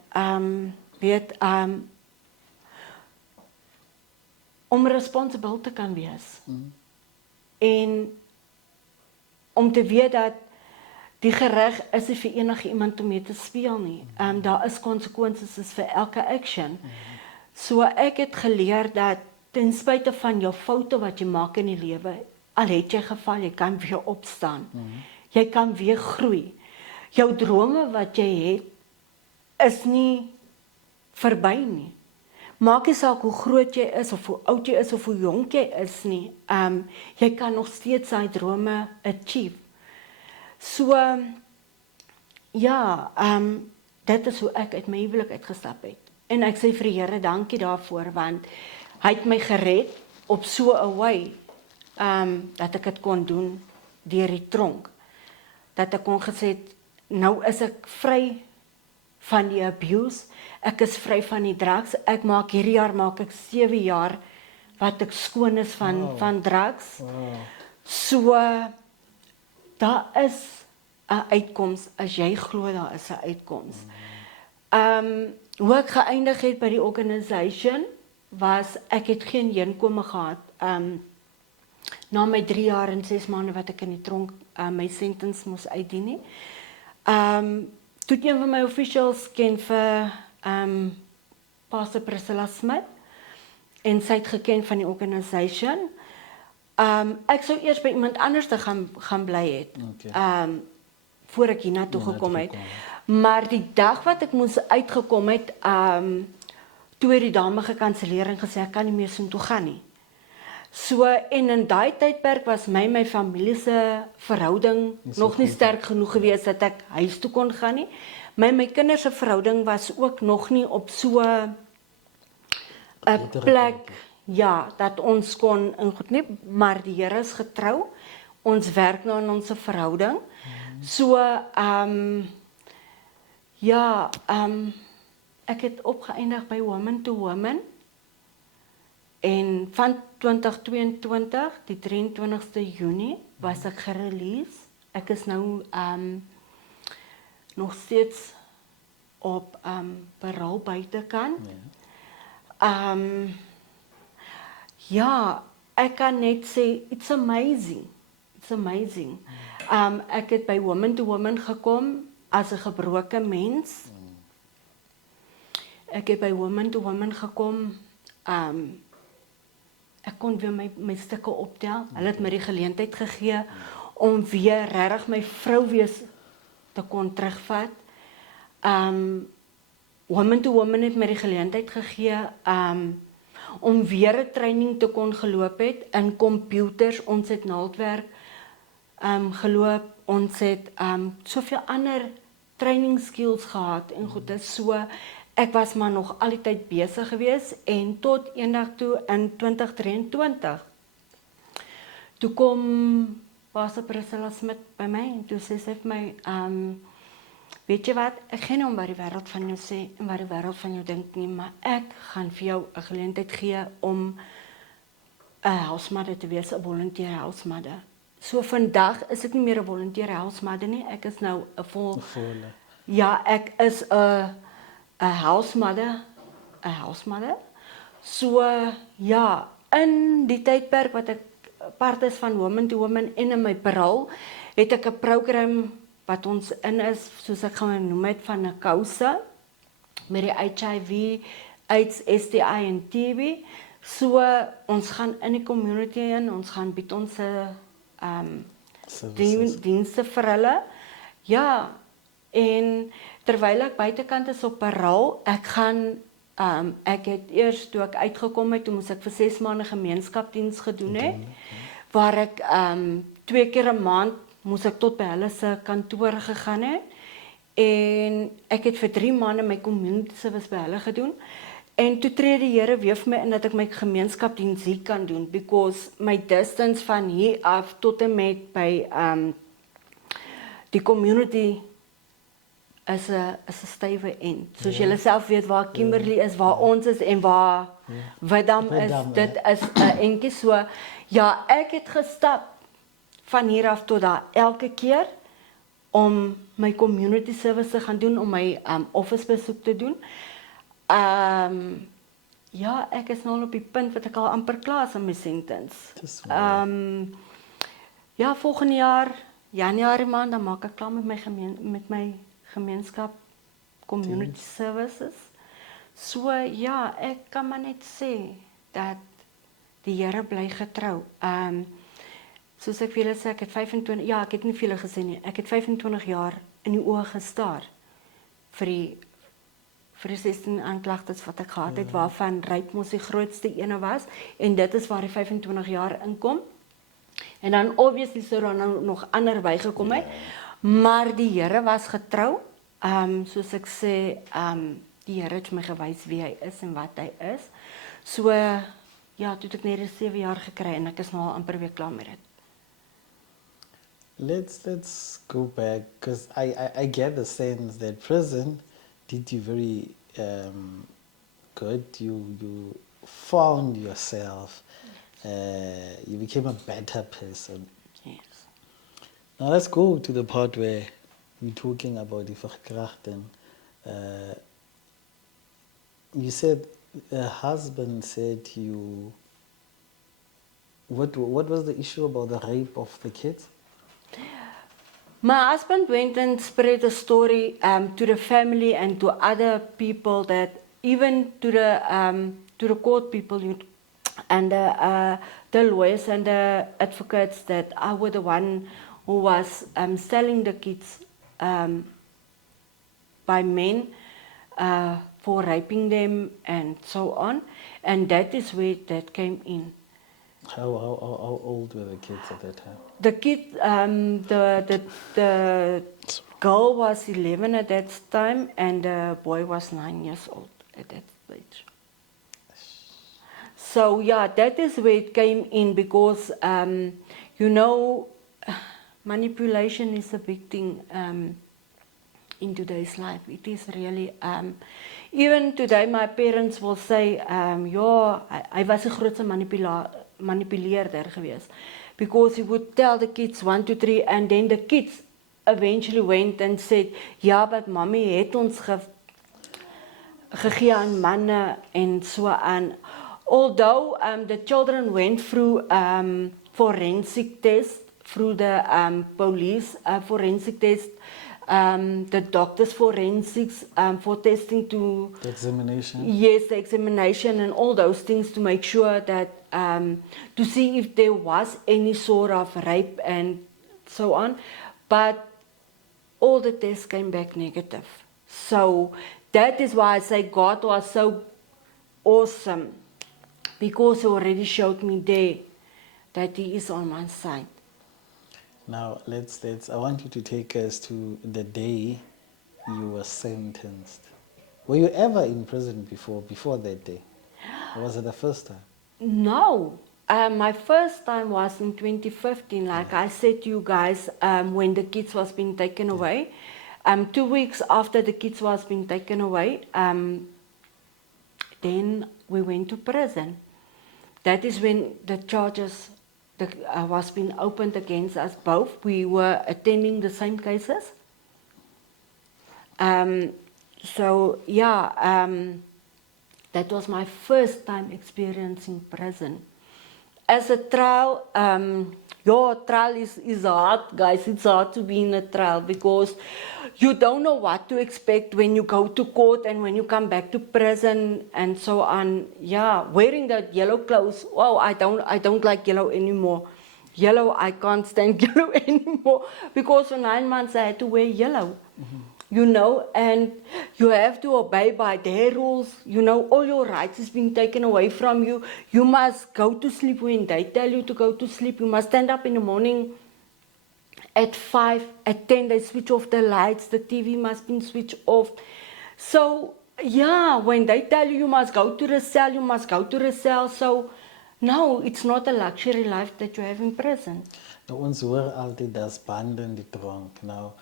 Om responsible te kan wees. En om te weet dat die gereg is nie vir enige iemand om mee te speel nie. Daar is konsekwensies vir elke action. So ek het geleer dat ten spyte van jou foute wat jy maak in die lewe, al het jy geval, jy kan weer opstaan. Jy kan weer groei. Jou drome wat jy het, is nie verby nie. Maak nie saak hoe groot jy is, of hoe oud jy is, of hoe jonk jy is nie. Jy kan nog steeds daai drome achieve. So, ja, dit is hoe ek uit my huwelik uitgestap het. En ek sê vir die Here dankie daarvoor, want hy het my gered op so 'n way, dat ek dit kon doen deur die tronk. Dat ek kon gesê het, nou is ek vry van die abuse, ek is vry van die drugs, hierdie jaar maak ek 7 jaar wat ek skoon is van drugs. So, daar is 'n uitkoms, as jy glo daar is 'n uitkoms. Hoe ek geëindig het by die organisation, was, ek het geen heenkome gehad, na my 3 jaar en 6 maande wat ek in die tronk, my sentence moes uitdien nie. Toe een van my officials ken vir Pastor Priscilla Smith, en sy het geken van die organisation. Ek sou eers by iemand anders te gaan bly het, voor ek hiernatoe gekom het. Maar die dag wat ek moes uitgekom het, toe het die dame gekanseleer en gesê, ek kan nie meer soontoe gaan nie. So, en in daai tydperk was my familie se verhouding nog nie sterk genoeg gewees dat ek huis toe kon gaan nie. My kinders se verhouding was ook nog nie op so 'n plek, ja, dat ons kon in goed nie, maar die Here is getrou. Ons werk nou aan ons verhouding. So, ja, ek het opgeëindig by Woman to Woman. En van 2022, die 23ste Junie, was ek gerelease. Ek is nou nog steeds op parol buitekant. Ja, ek kan net sê, it's amazing. It's amazing. Ek het by Woman to Woman gekom as 'n gebroke mens. Ek het by Woman to Woman gekom, ek kon weer my stukke optel. Hulle het my die geleentheid gegee om weer regtig my vrou wees te kon terugvat. Woman to Woman het my die geleentheid gegee om weer 'n training te kon geloop het in computers. Ons het naaldwerk geloop. Ons het soveel ander training skills gehad en goed is so. Ek was maar nog al die tyd besig gewees en tot eendag toe in 2023 toe kom Pastor Priscilla Smit by my en toe sê sy vir my, weet jy wat, ek gaan nie om wat die wêreld van jou sê en wat die wêreld van jou dink nie, maar ek gaan vir jou 'n geleentheid gee om 'n huismother te wees, 'n volunteer huismother. So vandag is ek nie meer 'n volunteer huismother nie, ek is nou 'n volle. Ja, ek is 'n huismother. So ja, in die tydperk wat ek part is van Woman to Woman en in my parol, het ek 'n program wat ons in is, soos ek gaan noem het, van 'n kouse met die HIV, AIDS, STI en TB. So ons gaan in die community in, ons gaan bied ons dienste vir hulle. Ja, en terwyl ek buitekant is op parol, ek het eers toe ek uitgekom het, toe moes ek vir 6 maande gemeenskapsdiens gedoen het, waar ek 2 keer 'n maand moes ek tot by hulle se kantore gegaan het, en ek het vir 3 maande my community service by hulle gedoen, en toe tree die Here weer vir my in dat ek my gemeenskapsdiens hier kan doen, because my distance van hier af tot en met by die community is 'n stywe end. Soos julle self weet waar Kimberley is, waar ons is en waar Widam is, dit is 'n entjie. So ja, ek het gestap van hier af tot daar elke keer om my community service te gaan doen, om my office besoek te doen. Ja, ek is nou op die punt wat ek al amper klaar is in my sentence. Ja, volgende jaar, Januarie maand, dan maak ek klaar met my gemeenskap community services. So ja, ek kan maar net sê dat die Here bly getrou. Soos ek vir julle sê, ek het 25, ja, ek het nie vir julle gesê nie, ek het 25 jaar in die oë gestaar vir die 16 aanklagtes wat ek gehad het, waarvan ryp mos die grootste ene was, en dit is waar die 25 jaar inkom. En dan obviously sou daar nou nog ander bygekom het, maar die Here was getrou. Soos ek sê, die Here het my gewys wie hy is en wat hy is. So ja, toe het ek net 7 jaar gekry en ek is nou al amper weer klaar met dit. Let's go back, because I get the sense that prison did you very good. You found yourself. You became a better person. Yes. Now let's go to the part where we're talking about the verkrachting. You said a husband said to you, what was the issue about the rape of the kids? My husband went and spread the story to the family and to other people, that even to the court people and the lawyers and the advocates, that I was the one who was selling the kids by men for raping them and so on, and that is where that came in. How old were the kids at that time? The kid, the girl was 11 at that time, and the boy was 9 years old at that stage. So yeah, that is where it came in because, you know, manipulation is a big thing in today's life. It is really, even today my parents will say, ja, hy was 'n grootse manipuleerder geweest. Because he would tell the kids 1, 2, 3 and then the kids eventually went and said, ja, but mommy het ons gegee aan manne en so aan. Although the children went through forensic test, through the police forensic test, the doctors forensics for testing to... The examination? Yes, the examination and all those things to make sure that, to see if there was any sort of rape and so on. But all the tests came back negative. So that is why I say God was so awesome, because He already showed me there that He is on my side. Now, I want you to take us to the day you were sentenced. Were you ever in prison before that day? Or was it the first time? No. My first time was in 2015, like I said to you guys, when the kids was being taken away. 2 weeks after the kids was being taken away, then we went to prison. That is when the charges was being opened against us both. We were attending the same cases. So yeah, that was my first time experiencing prison. As a trial, trial is hard, guys. It's hard to be in a trial because you don't know what to expect when you go to court and when you come back to prison and so on. Yeah, wearing that yellow clothes. Wow, I don't like yellow anymore. Yellow, I can't stand yellow anymore because for 9 months I had to wear yellow. Mm-hmm. You know, and you have to obey by their rules. You know, all your rights is being taken away from you. You must go to sleep when they tell you to go to sleep. You must stand up in the morning at 5, at 10 they switch off the lights. The TV must be switched off. So, yeah, when they tell you must go to the cell, you must go to the cell. So, no, it's not a luxury life that you have in prison. Nou, ons hoor altyd dat banden in die tronk. Now,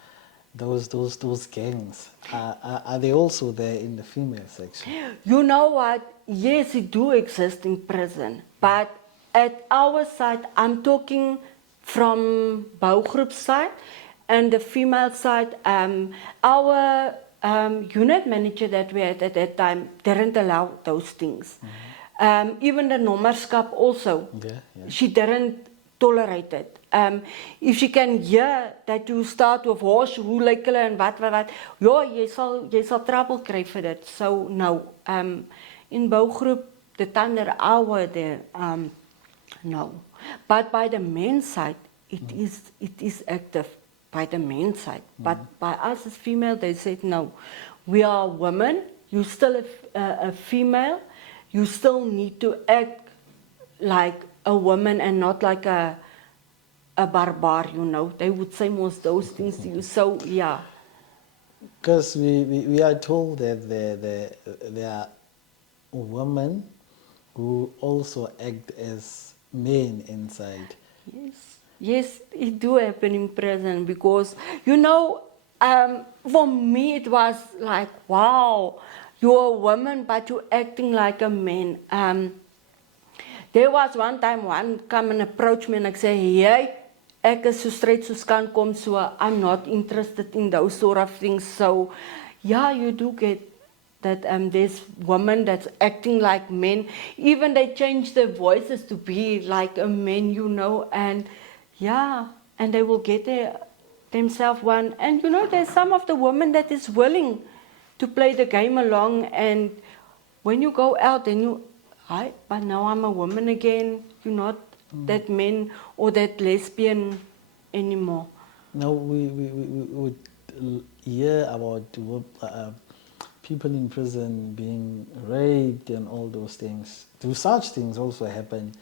those gangs, are they also there in the female section? You know what? Yes, it do exist in prison. But at our side, I'm talking from Bouwgroep's side and the female side. Our unit manager that we had at that time didn't allow those things. Mm-hmm. Even the nommerskap also, she didn't tolerate it. If she can hear that you start with horse, hoe lyk hulle en wat, ja, jy sal trouble kry vir dit. So, no. In Bouwgroep, the time that I was there, no. But by the men's side, it is active by the men's side. But by us as female, they said, no. We are women, you're still a female, you still need to act like a woman and not like a barbar, you know. They would say most those things to you. So, yeah. Because we are told that there are women who also act as men inside. Yes, it do happen in prison because, you know, for me it was like, wow, you're a woman but you're acting like a man. There was one time one come and approach me and I say, hey, ek is so straight soos kan kom, so I'm not interested in those sort of things. So, yeah, you do get that there's women that's acting like men. Even they change their voices to be like a man, you know, and yeah, and they will get themselves one. And you know, there's some of the women that is willing to play the game along, and when you go out, then you, hi, but now I'm a woman again, you're not that man or that lesbian anymore. Now we would hear about people in prison being raped and all those things. Do such things also happen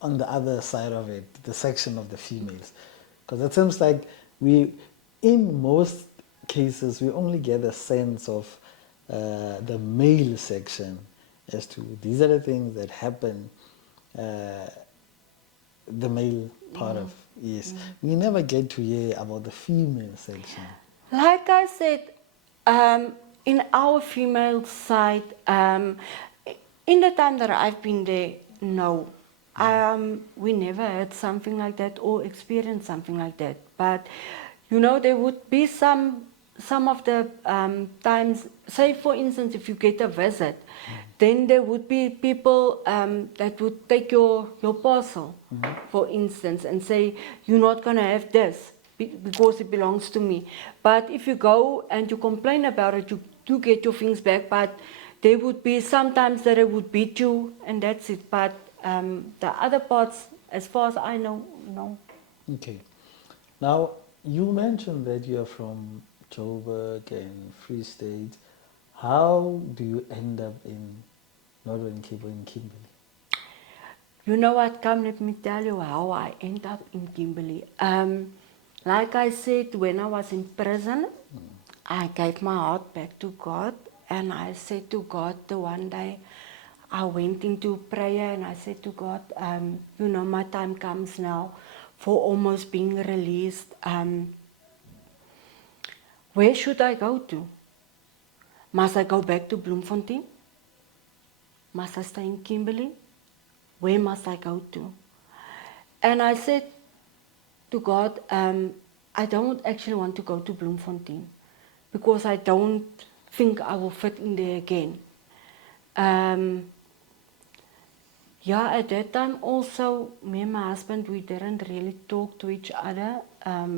on the other side of it, the section of the females? Because it seems like in most cases, we only get a sense of the male section. as to these are the things that happen, the male part of, yes. We never get to hear about the female section. Like I said, in our female side, in the time that I've been there, no. We never had something like that or experienced something like that. But, you know, there would be some of the times, say for instance, if you get a visit, then there would be people that would take your parcel, for instance, and say, you're not going to have this because it belongs to me. But if you go and you complain about it, you do get your things back, but there would be sometimes that it would beat you, and that's it. But the other parts, as far as I know, no. Okay. Now, you mentioned that you are from Joburg and Free State. How do you end up in Northern Cape or in Kimberley? You know what, come let me tell you how I end up in Kimberley. Like I said, when I was in prison, I gave my heart back to God, and I said to God the one day, I went into prayer and I said to God, you know, my time comes now for almost being released. Where should I go to? Must I go back to Bloemfontein? Must I stay in Kimberley? Where must I go to? And I said to God, I don't actually want to go to Bloemfontein because I don't think I will fit in there again. Yeah, at that time also, me and my husband, we didn't really talk to each other.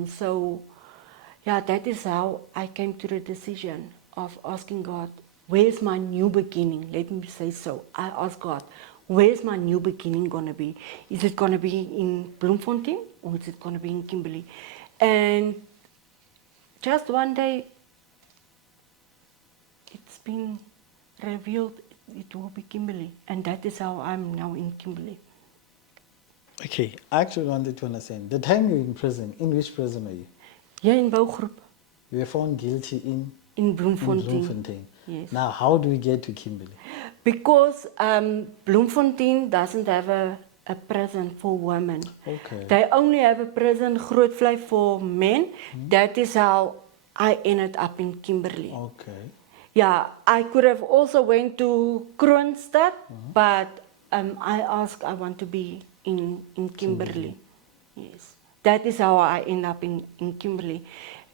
So, yeah, that is how I came to the decision of asking God, where's my new beginning? Let me say so. I asked God, where's my new beginning going to be? Is it going to be in Bloemfontein or is it going to be in Kimberley? And just one day, it's been revealed it will be Kimberley. And that is how I'm now in Kimberley. Okay, I actually wanted to understand. The time you were in prison, in which prison are you? Yeah, in Bouwgroep. You were found guilty In Bloemfontein. Bloemfontein. Yes. Now, how do we get to Kimberley? Because Bloemfontein doesn't have a prison for women. Okay. They only have a prison, Grootvlei, for men. That is how I ended up in Kimberley. Okay. Yeah, I could have also went to Kroonstad, but I asked, I want to be in Kimberley. Yes, that is how I end up in Kimberley.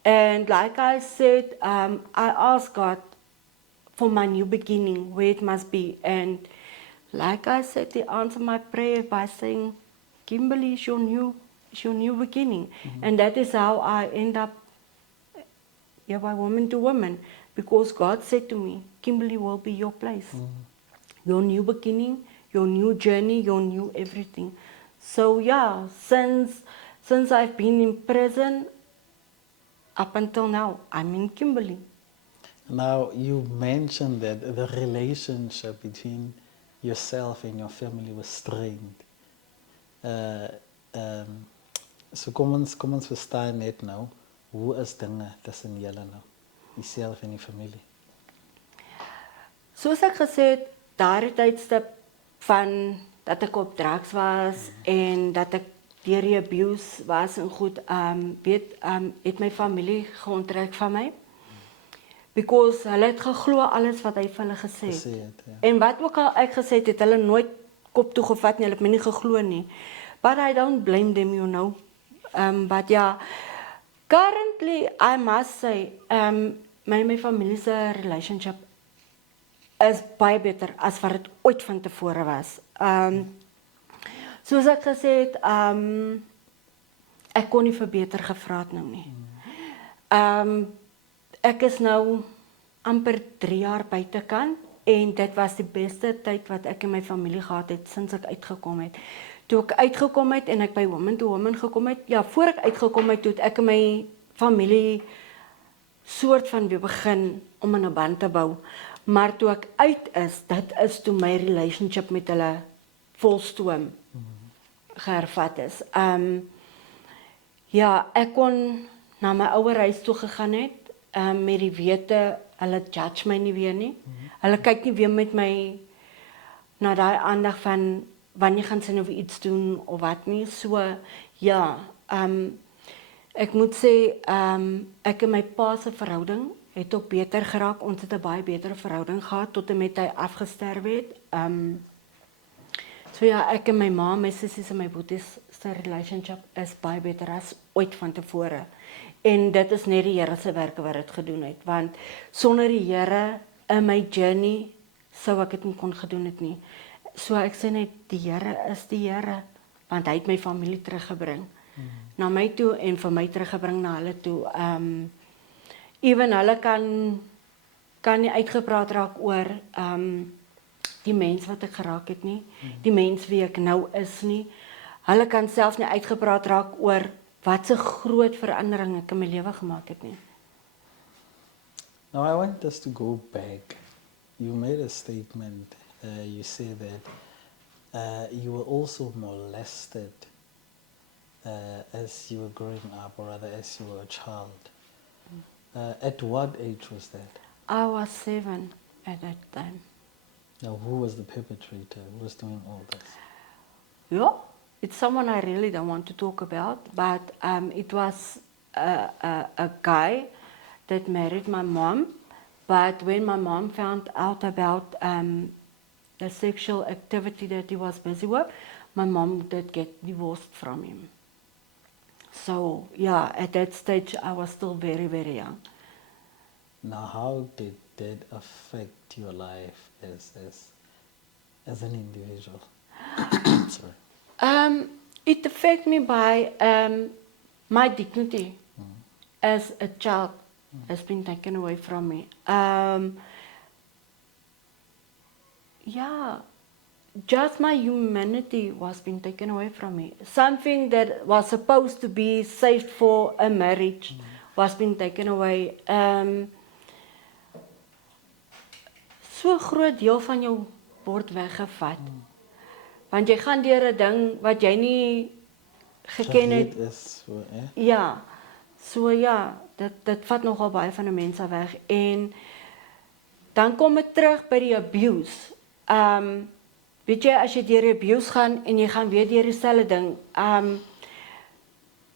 And like I said, I asked God for my new beginning, where it must be. And like I said, He answered my prayer by saying, Kimberley is your new beginning. And that is how I end up by woman to woman. Because God said to me, Kimberley will be your place. Your new beginning, your new journey, your new everything. So yeah, since I've been in prison, up until now, I'm in Kimberley. Now, you mentioned that the relationship between yourself and your family was strained. So kom ons verstaan net nou, hoe is dinge tussen julle nou? Jezelf en die familie. Soos ek gesê het, daardie tydstip van dat ek op drugs was en dat ek deur die abuse was en goed, het my familie geonttrek van my. Because hulle het geglo alles wat hy vir hulle gesê het. Ja. En wat ook al ek gesê het, hulle nooit kop toe gevat nie, hulle het my nie geglo nie. But I don't blame them, you know. But yeah, currently, I must say, my familie's relationship is baie beter as wat dit ooit van tevore was. Soos ek gesê het, ek kon nie vir beter gevra het nou nie. Ek is nou amper 3 jaar buitekant en dit was die beste tyd wat ek en my familie gehad het sinds ek uitgekom het. Toe ek uitgekom het en ek by Woman to Woman gekom het, ja, voor ek uitgekom het, toe het ek en my familie soort van weer begin om 'n band te bou. Maar toe ek uit is, dit is toe my relationship met hulle volstoom gehervat is. Ja, ek kon na my ouer huis toe gegaan het, met die wete, hulle judge my nie weer nie. Hulle kyk nie weer met my na daai aandag van wanneer gaan sy nou vir iets doen of wat nie. So ja, ek moet sê ek en my pa se verhouding het ook beter geraak. Ons het 'n baie beter verhouding gehad tot en met hy afgesterf het. So ja, ek en my ma, my sissies en my boeties se relationship is baie beter as ooit van tevore. En dit is net die Here se werke wat dit gedoen het, want sonder die Here in my journey sou ek dit nie kon gedoen het nie. So ek sê net die Here is die Here, want hy het my familie teruggebring na my toe en vir my teruggebring na hulle toe. Ewen hulle kan nie uitgepraat raak oor die mens wat ek geraak het nie, die mens wie ek nou is nie. Hulle kan selfs nie uitgepraat raak oor wat 'n groot verandering ek in my lewe gemaak het nie. Now I want us to go back. You made a statement. You say that you were also molested as you were growing up, or rather as you were a child. At what age was that? I was 7 at that time. Now, who was the perpetrator? Who was doing all this? Yeah, it's someone I really don't want to talk about, but it was a guy that married my mom. But when my mom found out about the sexual activity that he was busy with, my mom did get divorced from him. So yeah, at that stage I was still very, very young. Now, how did that affect your life as an individual? Sorry. It affected me by my dignity as a child has been taken away from me. Yeah, just my humanity was being taken away from me. Something that was supposed to be saved for a marriage was being taken away. So groot deel van jou word weggevat. Want jy gaan deur 'n ding wat jy nie geken het. Ja. So ja, dit vat nogal baie van 'n mens af weg en dan kom dit terug by die abuse. Weet jy, as jy deur die abuse gaan en jy gaan weer deur dieselfde ding,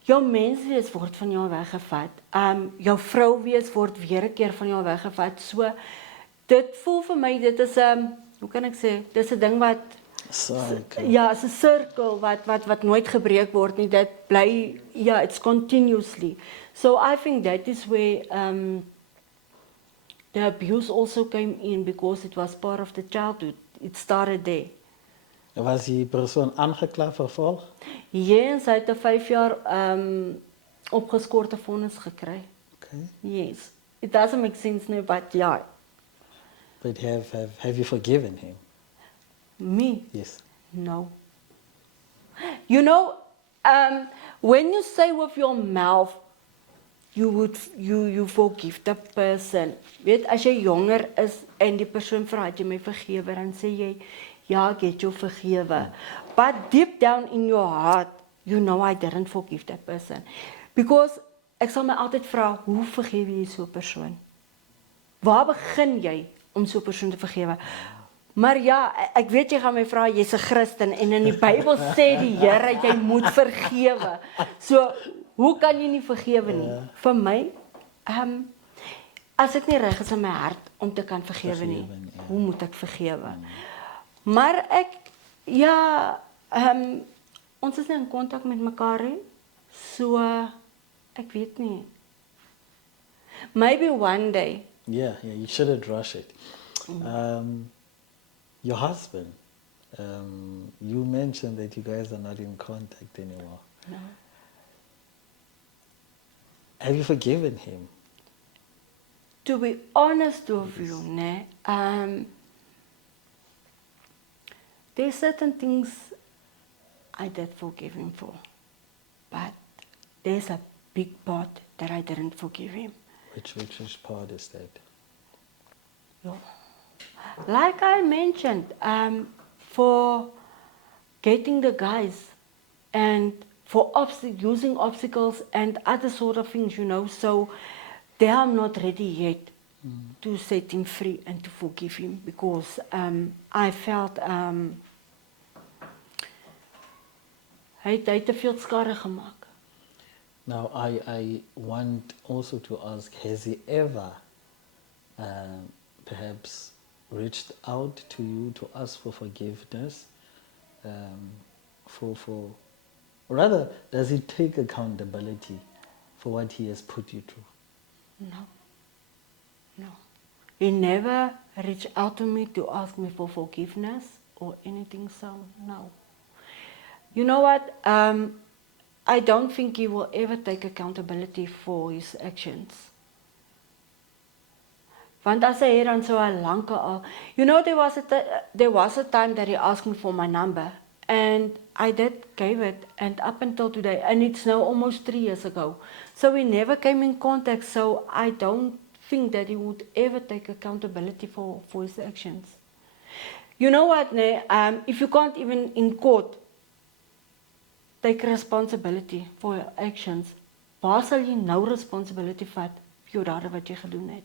jou menswees word van jou weggevat. Jou vrou wees word weer 'n keer van jou weggevat. So dit voel vir my dit is 'n hoe kan ek sê, dis 'n ding wat ja, is 'n sirkel wat nooit gebreek word nie. Dit bly ja, it's continuously. So I think that is where the abuse also came in because it was part of the childhood. It started there. Was die persoon aangekla vervolg? Yes, hy het 'n 5 jaar opgeskorte vonnis gekry. Okay. Yes. It doesn't make sense now, but yeah. But have you forgiven him? Me? Yes. No. You know, when you say with your mouth, you forgive the person. Weet, as jy jonger is en die persoon vra het jy my vergewe, dan sê jy, ja, ek het jou vergewe. But deep down in your heart, you know I didn't forgive that person. Because ek sal my altyd vra, hoe vergewe jy so 'n persoon? Waar begin jy om so 'n persoon te vergewe? Maar ja, ek weet jy gaan my vra, jy's 'n Christen en in die Bybel sê die Here jy moet vergewe. So, hoe kan jy nie vergewe nie? Vir my, as ek nie reg is in my hart om te kan vergewe nie, hoe moet ek vergewe? Maar ek, ja, ons is nie in kontak met mekaar nie, so ek weet nie. Maybe one day. Yeah, you shouldn't rush it. Your husband, you mentioned that you guys are not in contact anymore. No. Have you forgiven him? To be honest with you, there's certain things I did forgive him for, but there's a big part that I didn't forgive him. Which part is that? Yeah. Like I mentioned, for getting the guys and for using obstacles and other sort of things, you know, so they are not ready yet to set him free and to forgive him, because I felt hy het te veel skade gemaak. Now, I want also to ask, has he ever perhaps reached out to you to ask for forgiveness? Or rather, does he take accountability for what he has put you through? No. He never reached out to me to ask me for forgiveness or anything, so no. You know what? I don't think he will ever take accountability for his actions. Want as hy het dan so lank al, you know, there was a time that he asked me for my number, and I did give it, and up until today, and it's now almost 3 years ago. So we never came in contact, so I don't think that he would ever take accountability for his actions. You know what, if you can't even in court take responsibility for your actions, waar sal jy nou responsibility vat vir jou dade wat jy gedoen het?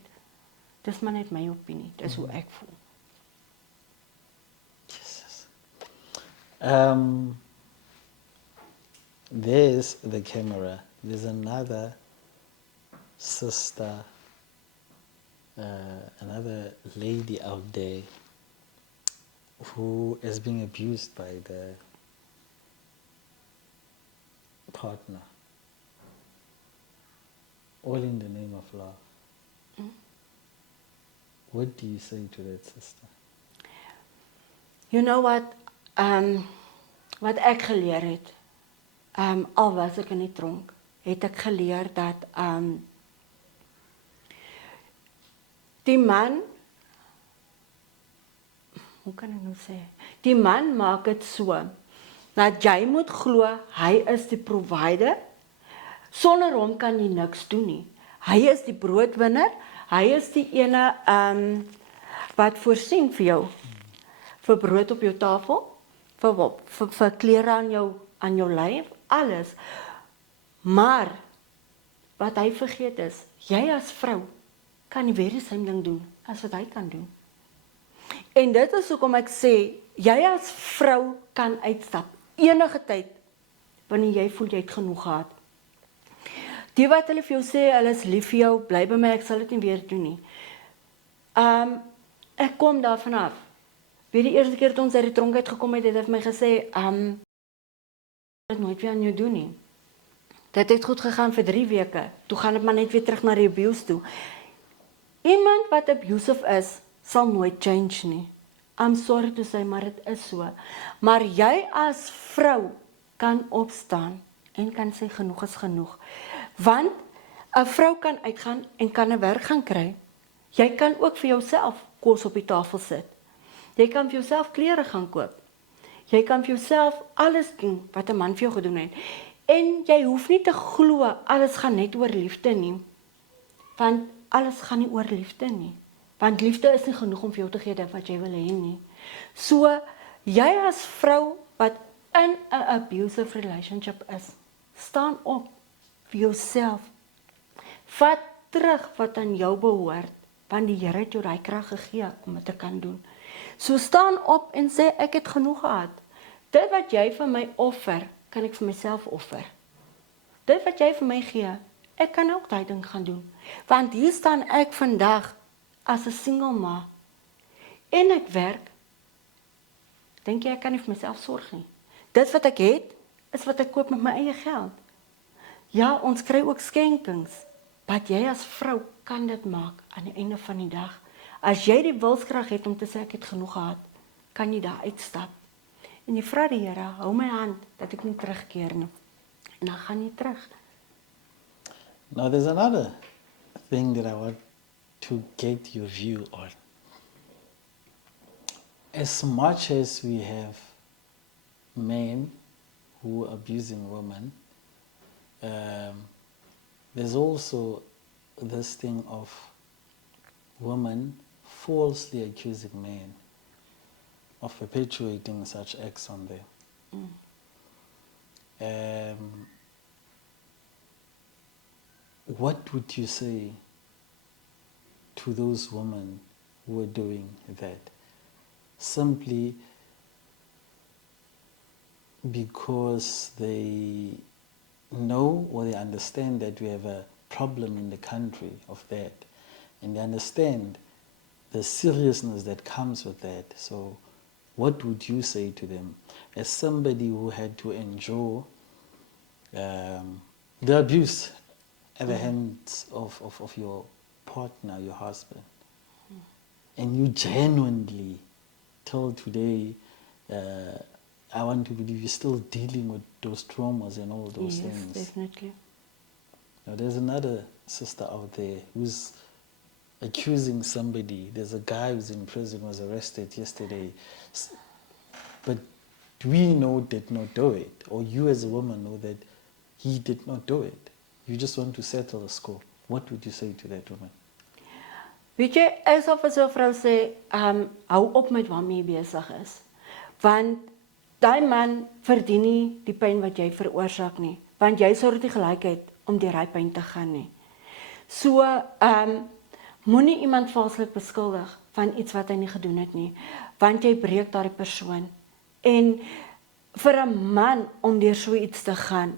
Dis maar net my opinie, dis hoe ek voel. Jesus. There's the camera. There's another sister, another lady out there who is being abused by the partner. All in the name of love. What do you say to that sister? You know what? Wat ek geleer het, al was ek in die tronk, het ek geleer dat die man, hoe kan ek nou sê? Die man maak dit so, dat jy moet glo, hy is die provider, sonder hom kan jy niks doen nie. Hy is die broodwinner, hy is die ene wat voorsien vir jou, vir brood op jou tafel, vir klere aan jou lyf, alles. Maar, wat hy vergeet is, jy as vrou, kan die very same ding doen, as wat hy kan doen. En dit is hoekom ek sê, jy as vrou kan uitstap, enige tyd, wanneer jy voel jy het genoeg gehad. Die wat hulle vir jou sê, hulle is lief vir jou, bly by my, ek sal dit nie weer doen nie. Ek kom daar vanaf. Weer die eerste keer toe ons uit die tronk uitgekom het, het hy vir my gesê, dit nooit weer aan jou doen nie. Dit het goed gegaan vir 3 weke, toe gaan het maar net weer terug na die abuse toe. Iemand wat abusive is, sal nooit change nie. I'm sorry to say, maar het is so. Maar jy as vrou kan opstaan en kan sê genoeg is genoeg. Want 'n vrou kan uitgaan en kan 'n werk gaan kry. Jy kan ook vir jouself kos op die tafel sit. Jy kan vir jouself klere gaan koop. Jy kan vir jouself alles doen wat 'n man vir jou gedoen het. En jy hoef nie te glo alles gaan net oor liefde nie. Want alles gaan nie oor liefde nie. Want liefde is nie genoeg om vir jou te gee dit wat jy wil hê nie. So, jy as vrou wat in 'n abusive relationship is, staan op vir jouself. Vat terug wat aan jou behoort, want die Here het jou daai krag gegee om dit te kan doen. So staan op en sê, ek het genoeg gehad. Dit wat jy vir my offer, kan ek vir myself offer. Dit wat jy vir my gee, ek kan ook daai ding gaan doen. Want hier staan ek vandag as 'n single ma. En ek werk. Dink jy ek kan nie vir myself sorg nie? Dit wat ek het, is wat ek koop met my eie geld. Ja, ons kry ook skenkings. Wat jy as vrou kan dit maak aan die einde van die dag. As jy die wilskrag het om te sê ek het genoeg gehad, kan jy daar uitstap. En jy vra die Here, hou my hand dat ek nie terugkeer nie. En dan gaan jy terug. Now there's another thing that I want to get your view on. As much as we have men who are abusing women, there's also this thing of women falsely accusing men of perpetuating such acts on them. What would you say to to those women who are doing that, simply because they know or they understand that we have a problem in the country of that, and they understand the seriousness that comes with that. So what would you say to them as somebody who had to endure the abuse at the hands of your partner, your husband, and you genuinely till today, I want to believe you're still dealing with those traumas and all those things. Yes, definitely. Now, there's another sister out there who's accusing somebody. There's a guy who's in prison, was arrested yesterday, but we know did not do it, or you as a woman know that he did not do it. You just want to settle the score. What would you say to that woman? Weet jy, ek sal vir so 'n vrou sê, hou op met waarmee jy besig is. Want daai man verdien nie die pyn wat jy veroorsaak nie, want jy sou nie gelykheid om deur hy pyn te gaan nie. So, moenie iemand valslik beskuldig van iets wat hy nie gedoen het nie, want jy breek daardie persoon. En vir 'n man om deur so iets te gaan,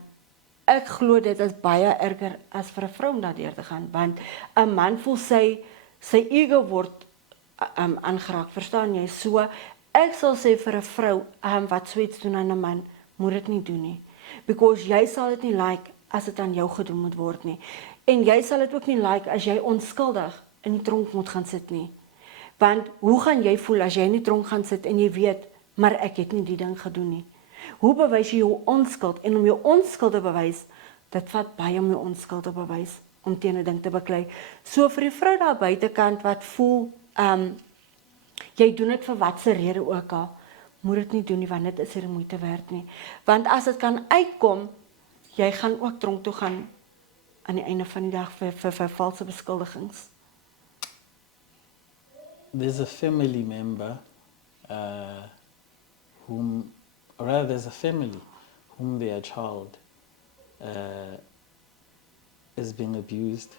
ek glo dit is baie erger as vir 'n vrou om daardeur te gaan, want 'n man voel sy ego word aangeraak, verstaan jy? So, ek sal sê vir 'n vrou wat so iets doen aan 'n man, moet dit nie doen nie. Because jy sal dit nie like as dit aan jou gedoen moet word nie. En jy sal dit ook nie like as jy onskuldig in die tronk moet gaan sit nie. Want hoe gaan jy voel as jy in die tronk gaan sit en jy weet, maar ek het nie die ding gedoen nie. Hoe bewys jy jou onskuld? En om jou onskuld te bewys, dit vat baie om jou onskuld te bewys, om teen 'n ding te beklei. So vir die vrou daar buitekant wat voel, jy doen dit vir watse rede ook al, moet dit nie doen nie, want dit is nie moeite werd nie. Want as dit kan uitkom, jy gaan ook tronk toe gaan aan die einde van die dag vir valse beskuldigings. There's a family member there's a family whom their child is being abused.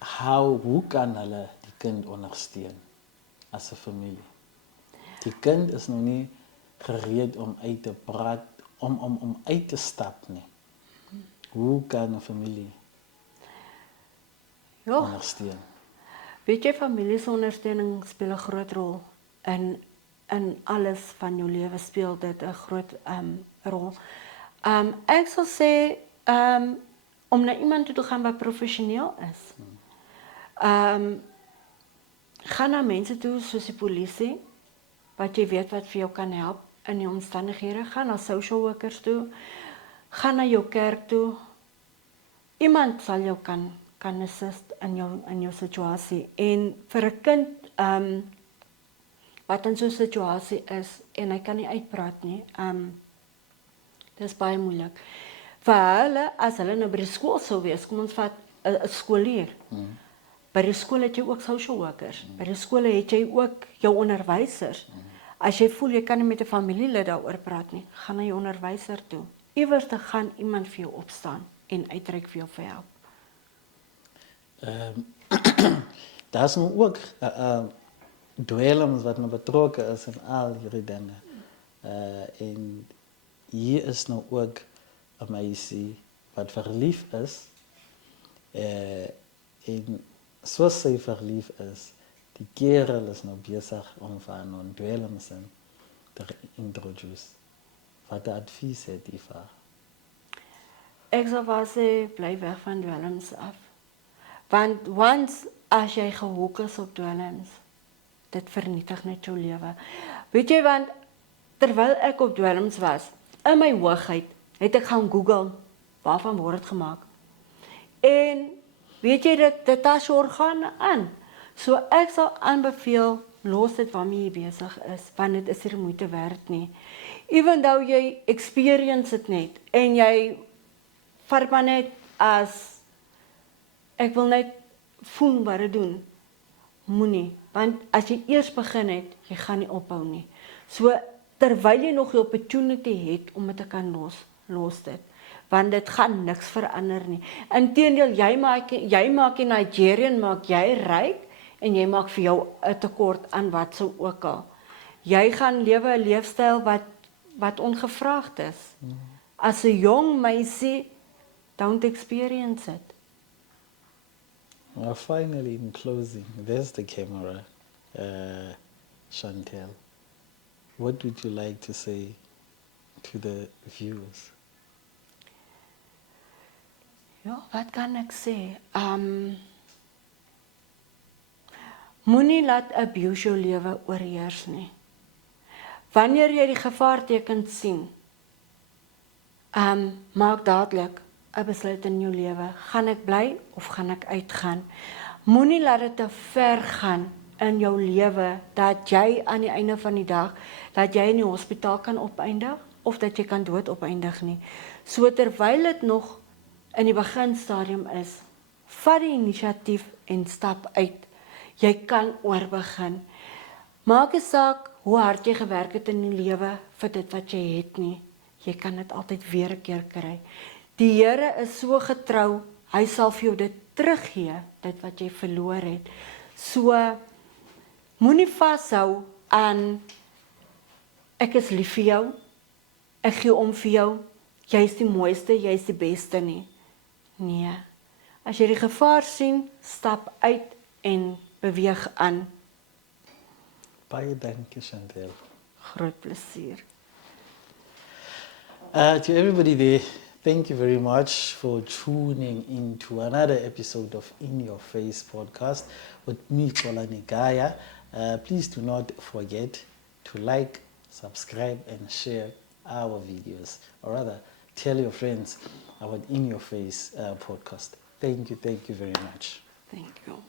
Hoe kan hulle die kind ondersteun as 'n familie? Die kind is nog nie gereed om uit te praat, om uit te stap nie. Hoe kan 'n familie ondersteun? Weet jy, familiesondersteuning speel 'n groot rol in alles van jou lewe, speel dit 'n groot rol. Ek sal sê om na iemand toe te gaan wat professioneel is. Gaan na mense toe soos die polisie, wat jy weet wat vir jou kan help in die omstandighede. Gaan na social workers toe, gaan na jou kerk toe. Iemand sal jou kan assist in jou situasie. En vir 'n kind wat in so 'n situasie is en hy kan nie uitpraat nie, dis baie moeilik. Vir hulle, as hulle nou by die skool sou wees, kom ons vat 'n skoolier. By die skool het jy ook social workers. By die skole het jy ook jou onderwysers. As jy voel jy kan nie met 'n familielid daaroor praat nie, gaan na jou onderwyser toe. Iewers te gaan iemand vir jou opstaan en uitreik vir jou vir help. Daar's nou ook dwelms wat nou betrokke is in al hierdie dinge. En hier is nou ook 'n meisie wat verlief is. En soos sy verlief is, die kerel is nou besig om van 'n dwelms te introduce. Wat advies het jy vir? Ek sal sê, bly weg van dwelms af. Want once as jy gehoek is op dwelms, dit vernietig net jou lewe. Weet jy, want terwyl ek op dwelms was, in my hoogheid, het ek gaan Google, waarvan word dit gemaak? En weet jy, dit tas jou organe aan. So ek sal aanbeveel, los dit waarmee jy besig is, want dit is nie moeite werd nie. Even though jy experience het net, en jy vat maar net as, ek wil net voel wat dit doen, moenie, want as jy eers begin het, jy gaan nie ophou nie. So, terwyl jy nog die opportunity het om dit te kan los dit. Want dit gaan niks verander nie. Inteendeel, jy maak die Nigerian, maak jy ryk, en jy maak vir jou 'n tekort aan wat sou ook al. Jy gaan lewe 'n leefstyl wat ongevraagd is. As 'n jong meisie, don't experience it. Well, finally, in closing, there's the camera, Chantel. What would you like to say to the viewers? Ja, wat kan ek sê? Moenie laat abuse jou lewe oorheers nie. Wanneer jy die gevaartekens sien, maak dadelik 'n besluit in jou lewe. Gaan ek bly of gaan ek uitgaan? Moenie laat dit te ver gaan in jou lewe dat jy aan die einde van die dag dat jy in die hospitaal kan opeindig of dat jy kan dood opeindig nie. So terwyl dit nog in die beginstadium is, vat die inisiatief en stap uit. Jy kan oorbegin. Maak 'n saak hoe hard jy gewerk het in die lewe vir dit wat jy het nie. Jy kan dit altyd weer 'n keer kry. Die Here is so getrou, hy sal vir jou dit teruggee, dit wat jy verloor het. So, moenie vashou aan, ek is lief vir jou, ek gee om vir jou, jy is die mooiste, jy is die beste nie. Nee, as jy die gevaar sien, stap uit en beweeg aan. Baie dankie, Chantel. Groot plesier. To everybody there, thank you very much for tuning into another episode of In Your Face podcast with me, Xolani Gaya. Please do not forget to like, subscribe, and share our videos, or rather, tell your friends about In Your Face podcast. Thank you very much. Thank you.